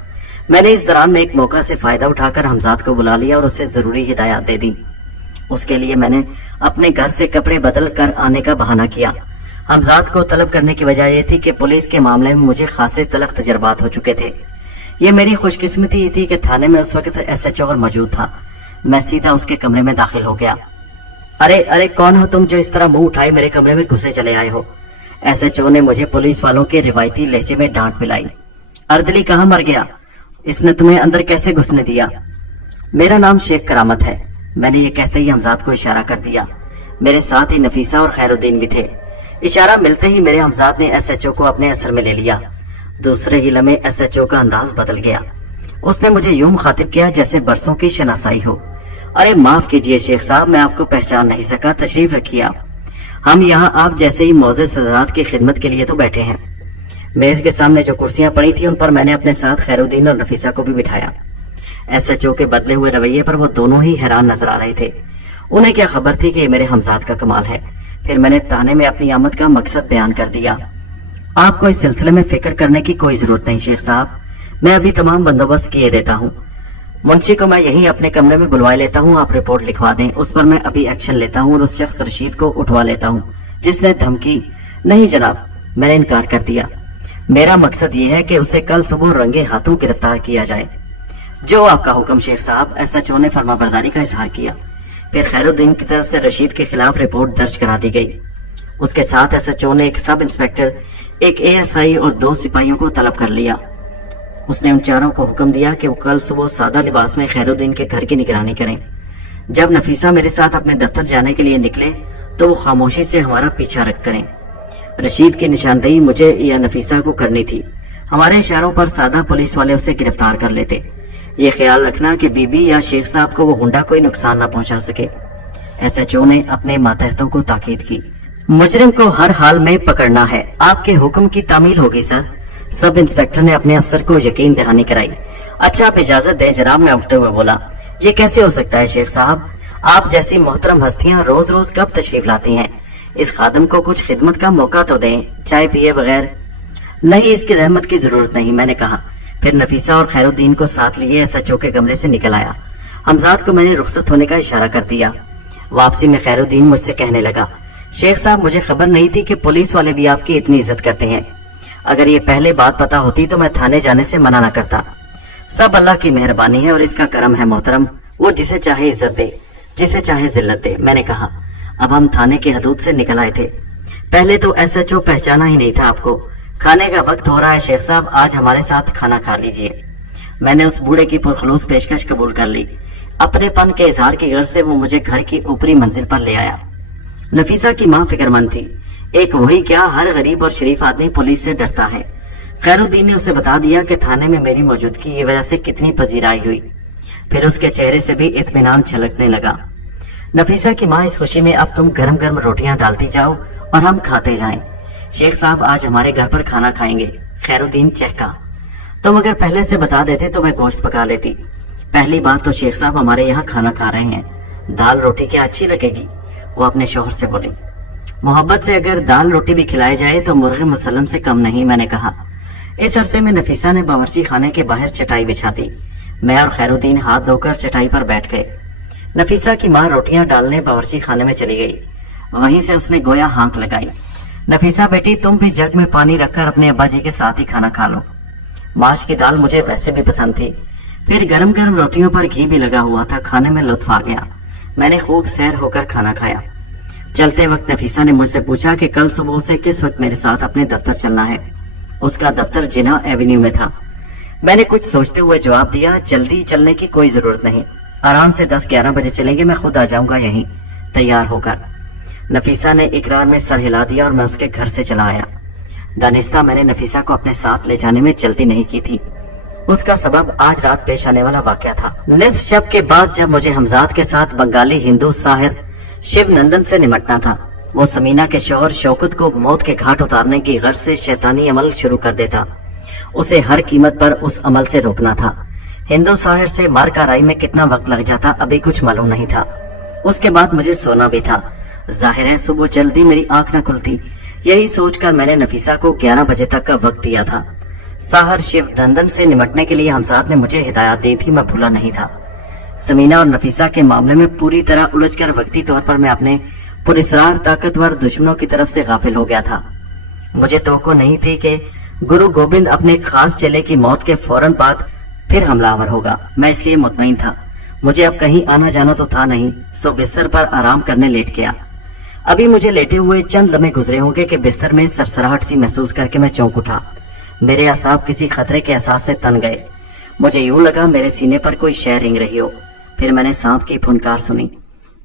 मैंने इस दौरान में एक मौका से फायदा उठाकर हमजाद को बुला लिया और उसे जरूरी हिदायत दे दी। उसके लिए मैंने अपने घर से कपड़े बदल कर आने का बहाना किया। हमजाद को तलब करने की वजह यह थी कि पुलिस के मामले में मुझे खासे तलख तजर्बात हो चुके थे। ये मेरी खुशकिस्मती ही थी कि थाने में उस वक्त SHO मौजूद था। मैं सीधा उसके कमरे में दाखिल हो गया। अरे कौन हो तुम जो इस तरह मुंह उठाए मेरे कमरे में घुसे चले आए हो? SHO ने मुझे पुलिस वालों के रिवायती लहजे में डांट पिलाई। अर्दली कहाँ मर गया? इसने तुम्हें अंदर कैसे घुसने दिया? मेरा नाम शेख करामत है। मैंने ये कहते ही हमजाद को इशारा कर दिया। मेरे साथ ही नफीसा और खैरुद्दीन भी थे। इशारा मिलते ही मेरे हमजाद ने एसएचओ को अपने असर में ले लिया। दूसरे ही लम्हे एसएचओ का अंदाज बदल गया। उसने मुझे यूं मुखातिब किया जैसे बरसों की शनासाई हो। अरे माफ कीजिए शेख साहब, मैं आपको पहचान नहीं सका, तशरीफ रखिए आप। हम यहाँ आप जैसे ही मौज़िज़ हज़रात की खिदमत के लिए तो बैठे हैं। मेज के सामने जो कुर्सियां पड़ी थी उन पर मैंने अपने साथ खैरुद्दीन और नफीसा को भी बिठाया। एसएचओ के बदले हुए रवैये पर वो दोनों ही हैरान नजर आ रहे थे। उन्हें क्या खबर थी कि ये मेरे हमजाद का कमाल है। फिर मैंने ताने में अपनी आमद का मकसद बयान कर दिया। आपको इस सिलसिले में फिक्र करने की कोई जरूरत नहीं शेख साहब, मैं अभी तमाम बंदोबस्त किए देता हूँ। मुंशी को मैं यहीं अपने कमरे में बुलवाए लेता हूँ, आप रिपोर्ट लिखवा दें, उस पर मैं अभी एक्शन लेता हूँ और उस शख्स रशीद को उठवा लेता हूँ जिसने धमकी। नहीं जनाब, मैंने इनकार कर दिया। मेरा मकसद ये है कि उसे कल सुबह रंगे हाथों गिरफ्तार किया जाए। जो आपका हुक्म शेख साहब, एसएचओ ने फरमाबरदारी का इजहार किया। फिर खैरुद्दीन की तरफ से रशीद के खिलाफ रिपोर्ट दर्ज करा दी गई। उसके साथ एसएचओ ने एक सब इंस्पेक्टर, एक एएसआई और 2 सिपाहियों को तलब कर लिया। उसने उन चारों को हुक्म दिया कि वो कल सुबह सादा लिबास में खैरुद्दीन के घर की निगरानी करें। जब नफीसा मेरे साथ अपने दफ्तर जाने के लिए निकले तो वो खामोशी से हमारा पीछा रख करें। रशीद की निशानदेही मुझे या नफीसा को करनी थी। हमारे इशारों पर सादा पुलिस वाले उसे गिरफ्तार कर लेते। ये ख्याल रखना कि बीबी या शेख साहब को वो गुंडा कोई नुकसान न पहुंचा सके। एसएचओ ने अपने मातहतों को ताकीद की। मुजरिम को हर हाल में पकड़ना है, आपके हुक्म की तामील होगी सर। सब इंस्पेक्टर ने अपने अफसर को यकीन दहानी कराई। अच्छा आप इजाजत दें जनाब, मैं उठते हुए बोला। ये कैसे हो सकता है शेख साहब, आप जैसी मोहतरम हस्तियां रोज रोज कब तशरीफ लाती हैं? इस खादम को कुछ खिदमत का मौका तो दें, चाय पिए बगैर। नहीं, इसकी जहमत की जरूरत नहीं, मैंने कहा। फिर नफीसा और खैरुद्दीन को साथ लिए एसएचओ के कमरे से निकल आया। हमजाद को मैंने रुखसत होने का इशारा कर दिया। वापसी में खैरुद्दीन मुझसे कहने लगा, शेख साहब मुझे खबर नहीं थी कि पुलिस वाले भी आपकी इतनी इज्जत करते हैं। अगर ये पहले बात पता होती तो मैं थाने जाने से मना न करता। सब अल्लाह की मेहरबानी है और इसका करम है मोहतरम, वो जिसे चाहे इज्जत दे, जिसे चाहे जिल्लत दे, मैंने कहा। अब हम थाने की हदूद से निकल आए थे। पहले तो एसएचओ पहचाना ही नहीं था आपको। खाने का वक्त हो रहा है शेख साहब, आज हमारे साथ खाना खा लीजिए। मैंने उस बूढ़े की पुरखलूस पेशकश कबूल कर ली। अपनेपन के इजहार की गर्ज से वो मुझे घर की ऊपरी मंजिल पर ले आया। नफीसा की माँ फिक्रमंद थी। एक वही क्या, हर गरीब और शरीफ आदमी पुलिस से डरता है। खैरुद्दीन ने उसे बता दिया कि थाने में मेरी मौजूदगी की वजह से कितनी पजीराई हुई। फिर उसके चेहरे से भी इत्मीनान छलकने लगा। नफीसा की माँ, इस खुशी में अब तुम गरम गरम रोटियां डालती जाओ और हम खाते जाएं। शेख साहब आज हमारे घर पर खाना खाएंगे। खैरुद्दीन चहका। तुम अगर पहले से बता देते तो मैं गोश्त पका लेती। पहली बार तो शेख साहब हमारे यहाँ खाना खा रहे हैं, दाल रोटी क्या अच्छी लगेगी? वो अपने शोहर से बोली। मोहब्बत से अगर दाल रोटी भी खिलाई जाए तो मुर्गे मुसल्लम से कम नहीं, मैंने कहा। इस अरसे में नफीसा ने बावर्ची खाने के बाहर चटाई बिछा दी। मैं और खैरुद्दीन हाथ धोकर चटाई पर बैठ गए। नफीसा की माँ रोटियां डालने बावर्ची खाने में चली गई। वहीं से उसने गोया हाँक लगाई। नफीसा बेटी, तुम भी जग में पानी रखकर अपने अब्बा जी के साथ ही खाना खा लो। माश की दाल मुझे वैसे भी पसंद थी। फिर गरम गरम रोटियों पर घी भी लगा हुआ था। खाने में लुत्फ आ गया। मैंने खूब सैर होकर खाना खाया। चलते वक्त नफीसा ने मुझसे पूछा कि कल सुबह से किस वक्त मेरे साथ अपने दफ्तर चलना है। उसका दफ्तर जिना एवेन्यू में था। मैंने कुछ सोचते हुए जवाब दिया, जल्दी चलने की कोई जरूरत नहीं, आराम से 10-11 बजे चलेंगे, मैं खुद आ जाऊंगा यहीं तैयार होकर। नफीसा ने इकरार में सर हिला दिया और मैं उसके घर से चला आया। दानिस्ता मैंने नफीसा को अपने साथ ले जाने में जल्दी नहीं की थी। उसका सबब आज रात पेश आने वाला वाकया था। निस्फ शब के बाद जब मुझे हमजाद के साथ बंगाली हिंदू साहिर शिवनंदन से निमटना था, वो समीना के शौहर शौकत को मौत के घाट उतारने की गर्ज से शैतानी अमल शुरू कर देता। उसे हर कीमत पर उस अमल से रोकना था। हिंदू साहिर से मार कराई में कितना वक्त लग जाता अभी कुछ मालूम नहीं था। उसके बाद मुझे सोना भी था। जाहिर है सुबह जल्दी मेरी आंख न खुलती। यही सोचकर मैंने नफीसा को 11 बजे तक का वक्त दिया था। साहर शिवनंदन से निमटने के लिए हमसाद ने मुझे हिदायत दी थी, मैं भूला नहीं था। समीना और नफीसा के मामले में पूरी तरह उलझकर वक्ती तौर पर मैं अपने पुरस्रार ताकतवर दुश्मनों की तरफ से गाफिल हो गया था। मुझे तवक्को नहीं थी कि गुरु गोविंद अपने खास चेले की मौत के फौरन बाद फिर हमलावर होगा। मैं इसलिए मुतमईन था। मुझे अब कहीं आना जाना तो था नहीं, सो बिस्तर पर आराम करने लेट गया। अभी मुझे लेटे हुए चंद लम्हे गुजरे होंगे कि बिस्तर में सरसराहट सी महसूस करके मैं चौंक उठा। मेरे असाब किसी खतरे के एहसास से तन गए। मुझे यूं लगा मेरे सीने पर कोई शय रेंग रही हो। फिर मैंने सांप की फुनकार सुनी।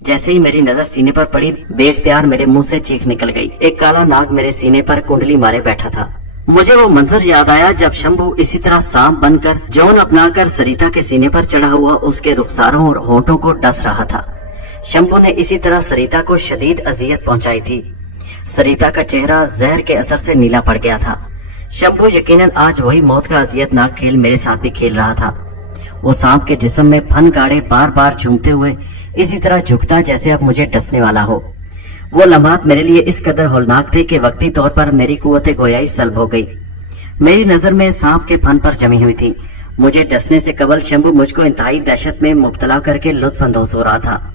जैसे ही मेरी नजर सीने पर पड़ी, बेख्तियार मेरे मुंह से चीख निकल गई। एक काला नाग मेरे सीने पर कुंडली मारे बैठा था। मुझे वो मंजर याद आया जब शंभू इसी तरह सांप बनकर जौन अपनाकर सरिता के सीने पर चढ़ा हुआ उसके रुखसारों और होंठों को डस रहा था। शंभू ने इसी तरह सरिता को शदीद अजियत पहुंचाई थी। सरिता का चेहरा जहर के असर से नीला पड़ गया था। शंभू यकीनन आज वही मौत का अजियतनाक खेल मेरे साथ भी खेल रहा था। वो सांप के जिस्म में फन गाड़े बार बार चूमते हुए इसी तरह झुकता जैसे अब मुझे डसने वाला हो। वो लम्हात मेरे लिए इस कदर हौलनाक थे कि वक्ती तौर पर मेरी कुव्वत गोयाई सल्ब हो गई। मेरी नजर में सांप के फन पर जमी हुई थी। मुझे डसने से कबल शंभू मुझको इंतहाई दहशत में मुब्तला करके लुत्फ अंदोज हो रहा था।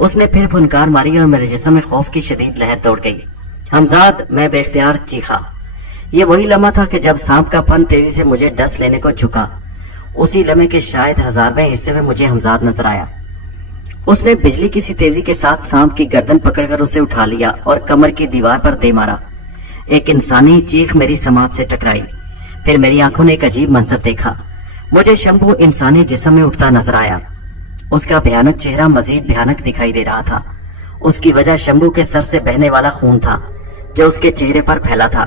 उसने फिर फुनकार मारी और मेरे जिस्म में खौफ की शदीद लहर दौड़ गई। हमजाद, मैं बेख्तियार चीखा। ये वही लम्हा था कि जब सांप का फन तेजी से मुझे डस लेने को झुका। उसी लम्हे के शायद 1000वें हिस्से में मुझे हमजाद नजर आया। उसने बिजली की सी तेजी के साथ सांप की गर्दन पकड़कर उसे उठा लिया और कमर की दीवार पर दे मारा। एक इंसानी चीख मेरी समात से टकराई। फिर मेरी आंखों ने एक अजीब मंजर देखा। मुझे शंभू इंसानी जिस्म में उठता नजर आया। उसका भयानक चेहरा मजीद भयानक दिखाई दे रहा था। उसकी वजह शंभू के सर से बहने वाला खून था जो उसके चेहरे पर फैला था।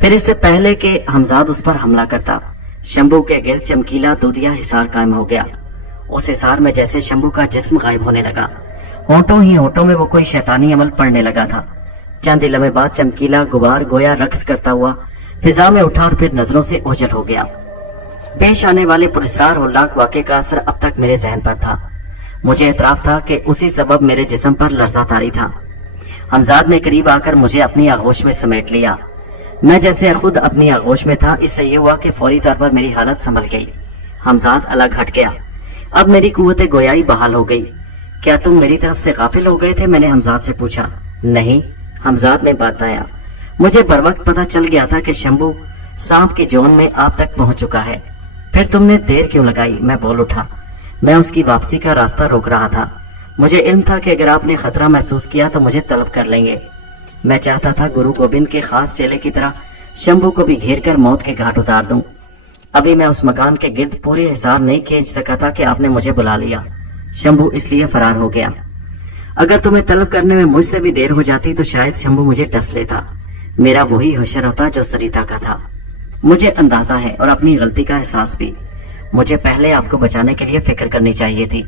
फिर इससे पहले कि हमजाद उस पर हमला करता, शंभू के गिर्द चमकीला दूधिया हिसार कायम हो गया। उस हिसार में जैसे शंभू का जिस्म गायब होने लगा। होंठों ही होंठों में वो कोई शैतानी अमल पड़ने लगा था। चंद ही लम्हे बाद चमकीला गुबार गोया रक्स करता हुआ फिजा में उठा और फिर नजरों से ओझल हो गया। पेश आने वाले पुरस्कार होलनाक वाक़े का असर अब तक मेरे जहन पर था। मुझे एतराफ था कि उसी सबब मेरे जिस्म पर लर्जा तारी था। हमजाद ने करीब आकर मुझे अपनी आगोश में समेट लिया। मैं जैसे खुद अपनी आगोश में था। इससे ये हुआ कि फौरी तौर पर मेरी हालत संभल गई। हमजाद अलग हट गया। अब मेरी कुव्वत गोयाई बहाल हो गई। क्या तुम मेरी तरफ से गाफिल हो गए थे? मैंने हमजाद से पूछा। नहीं, हमजाद ने बताया। मुझे बर वक्त पता चल गया था कि शंभू सांप की जोन में आप तक पहुंच चुका है। फिर तुमने देर क्यों लगाई? मैं बोल उठा। मैं उसकी वापसी का रास्ता रोक रहा था। मुझे इल्म था कि अगर आपने खतरा महसूस किया तो मुझे तलब कर लेंगे। मैं चाहता था गुरु गोबिंद के खास चेले की तरह शंभू को भी घेर कर मौत के घाट उतार दूं। अभी मैं उस मकान के गिर्द पूरे हिसार नहीं खींच सका था कि आपने मुझे बुला लिया। शंभू इसलिए फरार हो गया। अगर तुम्हें तलब करने में मुझसे भी देर हो जाती तो शायद शंभू मुझे डस लेता। मेरा वही हशर होता जो सरिता का था। मुझे अंदाजा है और अपनी गलती का एहसास भी। मुझे पहले आपको बचाने के लिए फिक्र करनी चाहिए थी।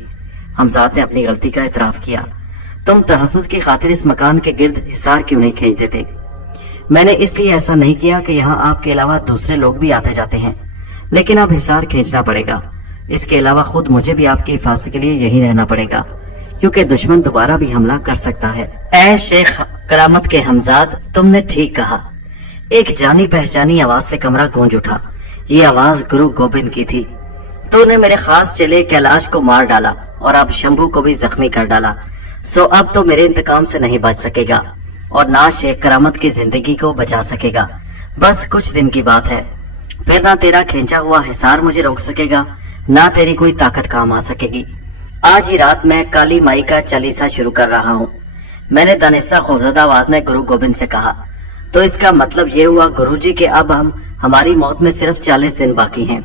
हमजाद ने अपनी गलती का इतराफ किया। तुम तहफ़्फ़ुज़ की खातिर इस मकान के गिर्द हिसार क्यों नहीं खींचते थे? मैंने इसलिए ऐसा नहीं किया कि यहाँ आपके अलावा दूसरे लोग भी आते जाते हैं, लेकिन अब हिसार खींचना पड़ेगा। इसके अलावा खुद मुझे भी आपकी हिफाजत के लिए यहीं रहना पड़ेगा, क्योंकि दुश्मन दोबारा भी हमला कर सकता है। ऐ शेख करामत के हमजाद, तुमने ठीक कहा। एक जानी पहचानी आवाज से कमरा गूंज उठा। ये आवाज गुरु गोबिंद की थी। तूने मेरे खास चेले कैलाश को मार डाला और अब शंभू को भी जख्मी कर डाला। सो अब तो मेरे इंतकाम से नहीं बच सकेगा और ना शेख करामत की जिंदगी को बचा सकेगा। बस कुछ दिन की बात है, फिर ना तेरा खींचा हुआ हिसार मुझे रोक सकेगा, ना तेरी कोई ताकत काम आ सकेगी। आज ही रात मैं काली माई का चालीसा शुरू कर रहा हूँ। मैंने दानिस्ता खौफजदा आवाज में गुरु गोबिंद से कहा। तो इसका मतलब ये हुआ गुरुजी कि अब हमारी मौत में सिर्फ 40 दिन बाकी हैं।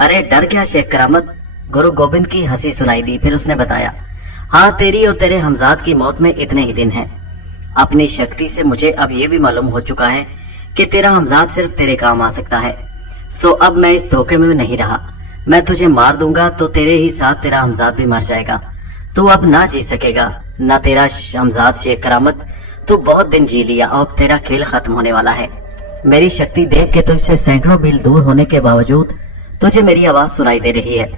अरे डर क्या शेख करामत? गुरु गोबिंद की हंसी सुनाई दी। फिर उसने बताया, हाँ, तेरी और तेरे हमजाद की मौत में इतने ही दिन हैं। अपनी शक्ति से मुझे अब ये भी मालूम हो चुका है कि तेरा हमजाद सिर्फ तेरे काम आ सकता है। सो अब मैं इस धोखे में नहीं रहा। मैं तुझे मार दूंगा तो तेरे ही साथ तेरा हमजाद भी मर जाएगा। तू अब ना जी सकेगा, ना तेरा हमजाद शेख करामत। तू बहुत दिन जी लिया, अब तेरा खेल खत्म होने वाला है। मेरी शक्ति देख के तुझसे सैकड़ों मील दूर होने के बावजूद तुझे मेरी आवाज सुनाई दे रही है।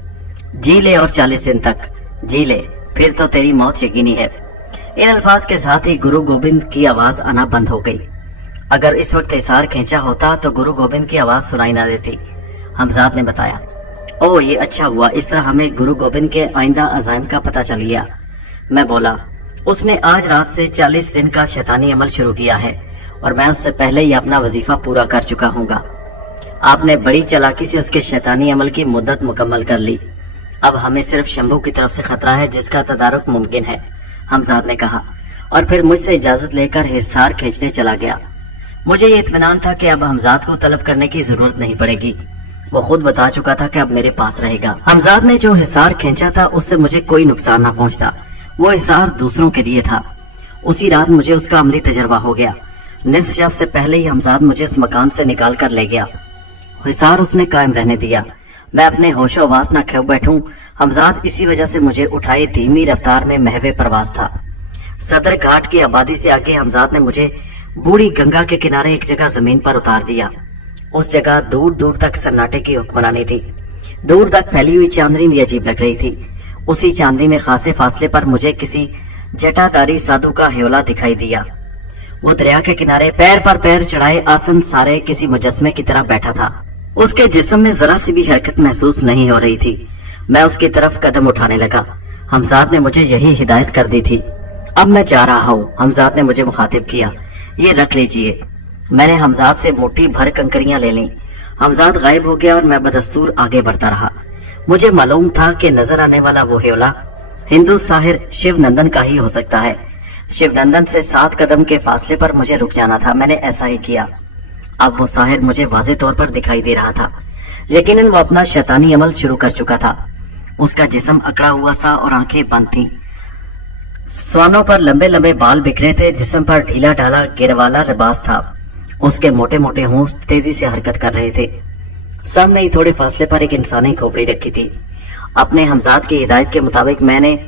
जी ले और 40 दिन तक जी ले, फिर तो तेरी मौत यकीनी है। इन अल्फाज के साथ ही गुरु गोबिंद की आवाज आना बंद हो गई। अगर इस वक्त हिसार खींचा होता तो गुरु गोबिंद की आवाज सुनाई ना देती। हमजाद ने बताया। ओ, ये अच्छा हुआ, इस तरह हमें गुरु गोबिंद के आइंदा अज़ाइम का पता चल गया। मैं बोला, उसने आज रात से 40 दिन का शैतानी अमल शुरू किया है और मैं उससे पहले ही अपना वजीफा पूरा कर चुका हूँगा। आपने बड़ी चालाकी से उसके शैतानी अमल की मुद्दत मुकम्मल कर ली। अब हमें सिर्फ शंभू की तरफ से खतरा है जिसका तदारुक मुमकिन है, हमजाद ने कहा, और फिर मुझसे इजाजत लेकर हिसार खींचने चला गया। मुझे ये इत्मीनान था कि अब हमजाद को तलब करने की जरूरत नहीं पड़ेगी। वो खुद बता चुका था कि अब मेरे पास रहेगा। हमजाद ने जो हिसार खींचा था उससे मुझे कोई नुकसान ना पहुंचता। वो हिसार दूसरों के लिए था। उसी रात मुझे उसका अमली तजर्बा हो गया। निस्फ शब से पहले ही हमजाद मुझे इस मकान से निकाल कर ले गया। हिसार उसने कायम रहने दिया। मैं अपने होशो हवास न खो बैठूं। हमजाद इसी वजह से मुझे उठाए धीमी रफ्तार में महवे परवास था। सदर घाट की आबादी से आगे हमजाद ने मुझे बूढ़ी गंगा के किनारे एक जगह जमीन पर उतार दिया। उस जगह दूर दूर तक सन्नाटे की हुक्मरानी थी। दूर तक फैली हुई चांदनी भी अजीब लग रही थी। उसी चांदनी में खासे फासले पर मुझे किसी जटाधारी साधु का हेवला दिखाई दिया। वो दरिया के किनारे पैर पर पैर चढ़ाए आसन सारे किसी मुजस्मे की तरह बैठा था। उसके जिस्म में जरा सी भी हरकत महसूस नहीं हो रही थी। मैं उसकी तरफ कदम उठाने लगा। हमजाद ने मुझे यही हिदायत कर दी थी। अब मैं जा रहा हूँ। हमजाद ने मुझे मुखातिब किया। ये रख लीजिए। मैंने हमजाद से मुट्ठी भर कंकरियां ले ली। हमजाद गायब हो गया और मैं बदस्तूर आगे बढ़ता रहा। मुझे मालूम था कि नजर आने वाला वो हेवला हिंदू साहिर शिवनंदन का ही हो सकता है। शिवनंदन से 7 कदम के फासले पर मुझे रुक जाना था। मैंने ऐसा ही किया। अब वो साहिर मुझे वाज़ेह तौर पर दिखाई दे रहा था। यकीनन वो अपना शैतानी अमल शुरू कर चुका था। उसका जिस्म अकड़ा हुआ सा और आंखें बंद थीं। स्वानों पर लंबे लंबे बाल बिखरे थे। जिस्म पर ढीला ढाला गिरवाला लिबास था। उसके मोटे मोटे होंठ तेजी से हरकत कर रहे थे। सामने ही थोड़े फासले पर एक इंसानी खोपड़ी रखी थी। अपने हमजाद की हिदायत के मुताबिक मैंने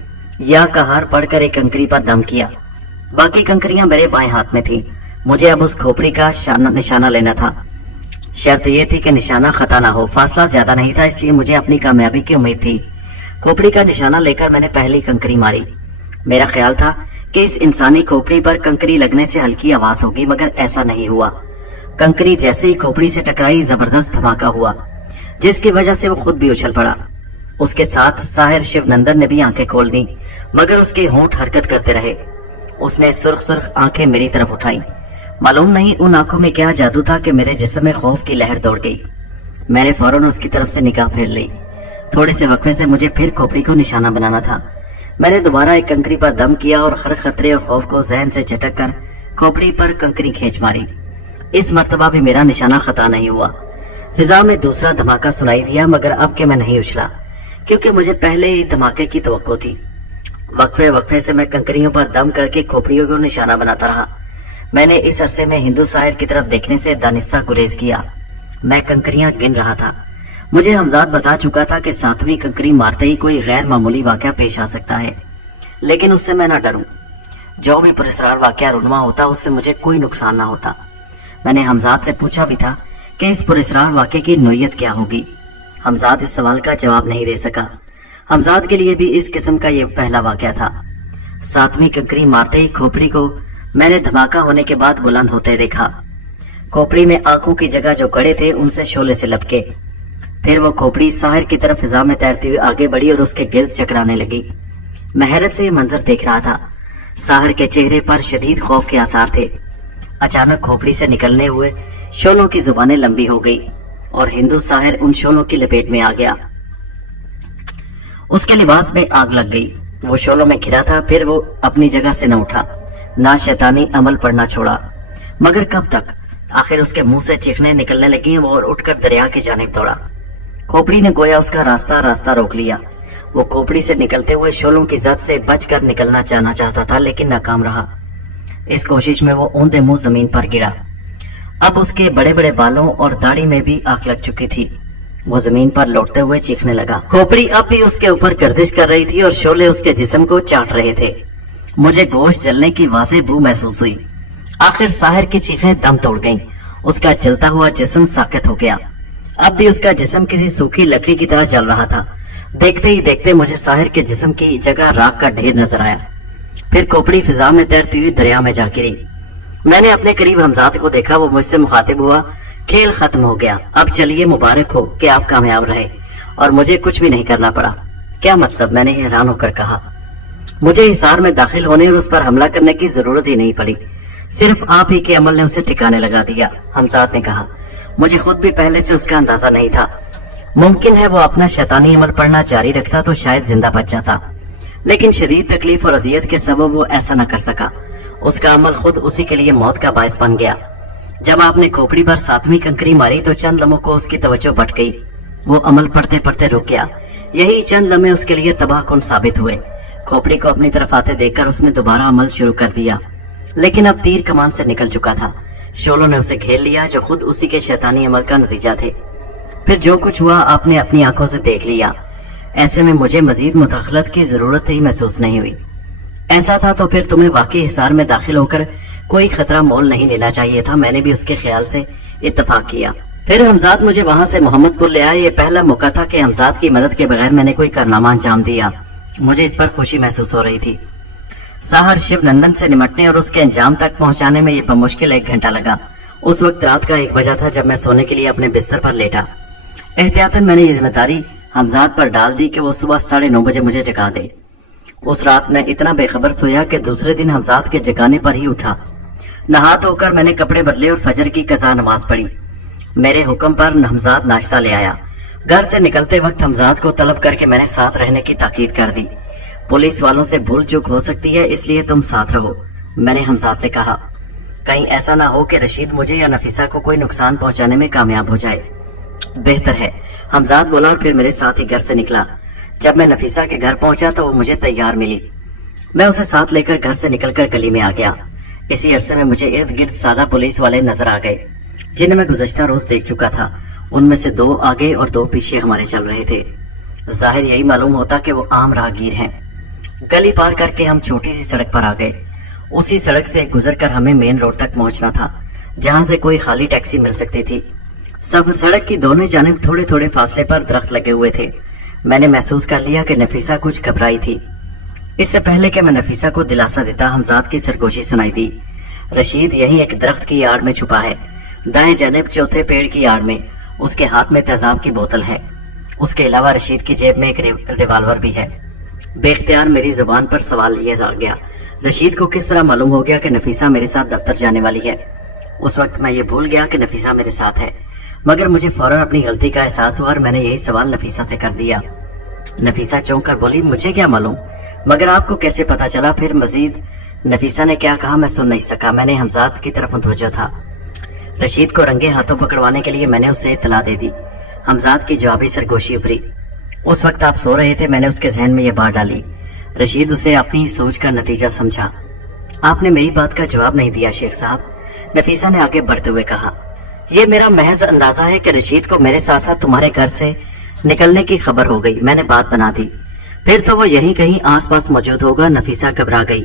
या कहार पढ़कर एक कंकरी पर दम किया। बाकी कंकरियां मेरे बाएं हाथ में थी। मुझे अब उस खोपड़ी का निशाना लेना था। शर्त यह थी कि निशाना खता ना हो। फासला ज्यादा नहीं था, इसलिए मुझे अपनी कामयाबी की उम्मीद थी। खोपड़ी का निशाना लेकर मैंने पहली कंकरी मारी। मेरा ख्याल था कि इस इंसानी खोपड़ी पर कंकरी लगने से हल्की आवाज होगी, मगर ऐसा नहीं हुआ। कंकरी जैसे ही खोपड़ी से टकराई, जबरदस्त धमाका हुआ, जिसकी वजह से वो खुद भी उछल पड़ा। उसके साथ साहिर शिवनंदन ने भी आंखें खोल दी, मगर उसके होंठ हरकत करते रहे। उसने सुर्ख सुर्ख आंखें मेरी तरफ उठाई। मालूम नहीं उन आंखों में क्या जादू था कि मेरे जिस्म में खौफ की लहर दौड़ गई। मैंने फौरन उसकी तरफ से निगाह फेर ली। थोड़े से वक्फे से मुझे फिर खोपड़ी को निशाना बनाना था। मैंने दोबारा एक कंकरी पर दम किया और हर खतरे और खौफ को जहन से झटक कर खोपड़ी पर कंकरी खींच मारी। इस मर्तबा भी मेरा निशाना खता नहीं हुआ। फिजा में दूसरा धमाका सुनाई दिया, मगर अब के मैं नहीं उछला, क्योंकि मुझे पहले ही धमाके की तवक्को थी। वक्फे वक्फे से मैं कंकरियों पर दम करके खोपड़ियों को निशाना बनाता रहा। मैंने इस अरसे में हिंदू साहिर की तरफ देखने से दानिस्ता गुरेज किया। मैं कंकरियां गिन रहा था। मुझे हमजाद बता चुका था कि 7वीं कंकरी मारते ही कोई गैर मामूली वाकया पेश आ सकता है, लेकिन उससे मैं ना डरूं। जो भी पुरस्कार वाकया रुनवा होता, उससे मुझे कोई नुकसान ना होता। मैंने हमजाद से पूछा भी था कि इस पुरस्कार वाकये की नोयत क्या होगी। हमजाद इस सवाल का जवाब नहीं दे सका। हमजाद के लिए भी इस किस्म का ये पहला वाकया था। 7वीं कंकरी मारते ही खोपड़ी को मैंने धमाका होने के बाद बुलंद होते देखा। खोपड़ी में आंखों की जगह जो कड़े थे, उनसे शोले से लपके। फिर वो खोपड़ी साहिर की तरफ फिजा में तैरती हुई आगे बढ़ी और उसके गिर्द चकराने लगी। मैं हैरत से ये मंजर देख रहा था। साहिर के चेहरे पर शदीद खौफ के आसार थे। अचानक खोपड़ी से निकलने हुए शोलों की जुबानें लंबी हो गई और हिंदू साहिर उन शोलों की लपेट में आ गया। उसके लिबास में आग लग गई। वो शोलों में घिरा था। फिर वो अपनी जगह से न उठा, ना शैतानी अमल पड़ना छोड़ा। मगर कब तक? आखिर उसके मुंह से चीखने निकलने लगी और उठकर दरिया की जानिब दौड़ा। खोपड़ी ने गोया उसका रास्ता रोक लिया। वो खोपड़ी से निकलते हुए शोलों की जद से बचकर निकलना चाहता था, लेकिन नाकाम रहा। इस कोशिश में वो औंधे मुंह जमीन पर गिरा। अब उसके बड़े बड़े बालों और दाढ़ी में भी आग लग चुकी थी। वो जमीन पर लौटते हुए चीखने लगा। खोपड़ी अब भी उसके ऊपर गर्दिश कर रही थी और शोले उसके जिस्म को चाट रहे थे। मुझे गोश्त जलने की वाज़ेह बू महसूस हुई। आखिर साहिर की चीखें दम तोड़ गईं। उसका जलता हुआ जिस्म साकित हो गया। अब भी उसका जिस्म किसी सूखी लकड़ी की तरह जल रहा था। देखते ही देखते मुझे साहिर के जिस्म की जगह राख का ढेर नजर आया। फिर खोपड़ी फिजा में तैरती हुई दरिया में जा गिरी। मैंने अपने करीब हमजाद को देखा। वो मुझसे मुखातिब हुआ। खेल खत्म हो गया। अब चलिए, मुबारक हो कि आप कामयाब रहे और मुझे कुछ भी नहीं करना पड़ा। क्या मतलब? मैंने हैरान होकर कहा। मुझे हिसार में दाखिल होने और उस पर हमला करने की जरूरत ही नहीं पड़ी। सिर्फ आप ही के अमल ने उसे ठिकाने लगा दिया। हमजाद ने कहा। मुझे खुद भी पहले से उसका अंदाजा नहीं था। मुमकिन है वो अपना शैतानी अमल पढ़ना जारी रखता तो शायद जिंदा बच जाता, लेकिन शदीद तकलीफ और अजियत के सबब वो ऐसा न कर सका। उसका अमल खुद उसी के लिए मौत का बायस बन गया। जब आपने खोपड़ी पर 7वीं कंकरी मारी तो चंद लम्हों को उसकी तवज्जो बट गई। वो अमल पढ़ते पढ़ते रुक गया। यही चंद लम्हे उसके लिए तबाहकुन साबित हुए। खोपड़ी को अपनी तरफ आते देखकर उसने दोबारा अमल शुरू कर दिया, लेकिन अब तीर कमान से निकल चुका था। शोलों ने उसे घेर लिया जो खुद उसी के शैतानी अमल का नतीजा थे। फिर जो कुछ हुआ आपने अपनी आंखों से देख लिया। ऐसे में मुझे मजीद मुदाखलत की जरूरत ही महसूस नहीं हुई। ऐसा था तो फिर तुम्हें वाकई हिसार में दाखिल होकर कोई खतरा मोल नहीं लेना चाहिए था। मैंने भी उसके ख्याल से इत्तेफाक किया। फिर हमजाद मुझे वहां से मोहम्मदपुर ले आए। ये पहला मौका था कि हमजाद की मदद के बगैर मैंने कोई कारनामा अंजाम दिया। मुझे इस पर खुशी महसूस हो रही थी। साहर शिवनंदन से निमटने और उसके अंजाम तक पहुंचाने में ये बमुश्किल 1 घंटा लगा। उस वक्त रात का 1 बजा था जब मैं सोने के लिए अपने बिस्तर पर लेटा। एहतियातन मैंने ये जिम्मेदारी हमजाद पर डाल दी कि वो सुबह 9:30 बजे मुझे जगा दे। उस रात मैं इतना बेखबर सोया कि दूसरे दिन हमजाद के जगाने पर ही उठा। नहा धोकर मैंने कपड़े बदले और फजर की कज़ा नमाज पढ़ी। मेरे हुक्म पर हमजाद नाश्ता ले आया। घर से निकलते वक्त हमजाद को तलब करके मैंने साथ रहने की ताकीद कर दी। पुलिस वालों से भूल चूक हो सकती है, इसलिए तुम साथ रहो, मैंने हमजाद से कहा। कहीं ऐसा ना हो कि रशीद मुझे या नफीसा को कोई नुकसान पहुंचाने में कामयाब हो जाए। बेहतर है, हमजाद बोला और फिर मेरे साथ ही घर से निकला। जब मैं नफीसा के घर पहुंचा तो वो मुझे तैयार मिली। मैं उसे साथ लेकर घर से निकलकर गली में आ गया। इसी अरसे में मुझे इर्द गिर्द सादा पुलिस वाले नजर आ गए जिन्हें मैं गुज़श्ता रोज देख चुका था। उनमें से 2 आगे और 2 पीछे हमारे चल रहे थे। जाहिर यही मालूम होता कि वो आम राहगीर हैं। गली पार करके हम छोटी सी सड़क पर आ गए। उसी सड़क से गुजरकर हमें मेन रोड तक पहुंचना था, जहां से कोई खाली टैक्सी मिल सकती थी। सड़क की दोनों जानिब थोड़े थोड़े फासले पर दरख्त लगे हुए थे। मैंने महसूस कर लिया कि नफीसा कुछ घबराई थी। इससे पहले कि मैं नफीसा को दिलासा देता, हमजाद की सरगोशी सुनाई दी। रशीद यही एक दरख्त की आड़ में छुपा है, दाएं जानिब चौथे पेड़ की आड़ में। उसके हाथ में तेजाब की बोतल है। उसके अलावा रशीद की जेब में एक रिवाल्वर भी है। बेख्तियार मेरी जुबान पर सवाल लिया जा गया, रशीद को किस तरह मालूम हो गया कि नफीसा मेरे साथ दफ्तर जाने वाली है। उस वक्त मैं ये भूल गया कि नफीसा मेरे साथ है, मगर मुझे फौरन अपनी गलती का एहसास हुआ और मैंने यही सवाल नफीसा से कर दिया। नफीसा चौंक कर बोली, मुझे क्या मालूम, मगर आपको कैसे पता चला? फिर मजीद नफीसा ने क्या कहा मैं सुन नहीं सका। मैंने हमजाद की तरफ मुतवज्जो था। रशीद को रंगे हाथों पकड़वाने के लिए मैंने उसे इत्तला दे दी। हमजाद की जवाबी सरगोशी उभरी। उस वक्त आप सो रहे थे, मैंने उसके जहन में यह बात डाली। रशीद उसे अपनी सोच का नतीजा समझा। आपने मेरी बात का जवाब नहीं दिया शेख साहब, नफीसा ने आगे बढ़ते हुए कहा। यह मेरा महज अंदाजा है कि रशीद को मेरे साथ साथ तुम्हारे घर से निकलने की खबर हो गई। मैंने बात बना दी। फिर तो वो यहीं कहीं आसपास मौजूद होगा। नफीसा घबरा गई।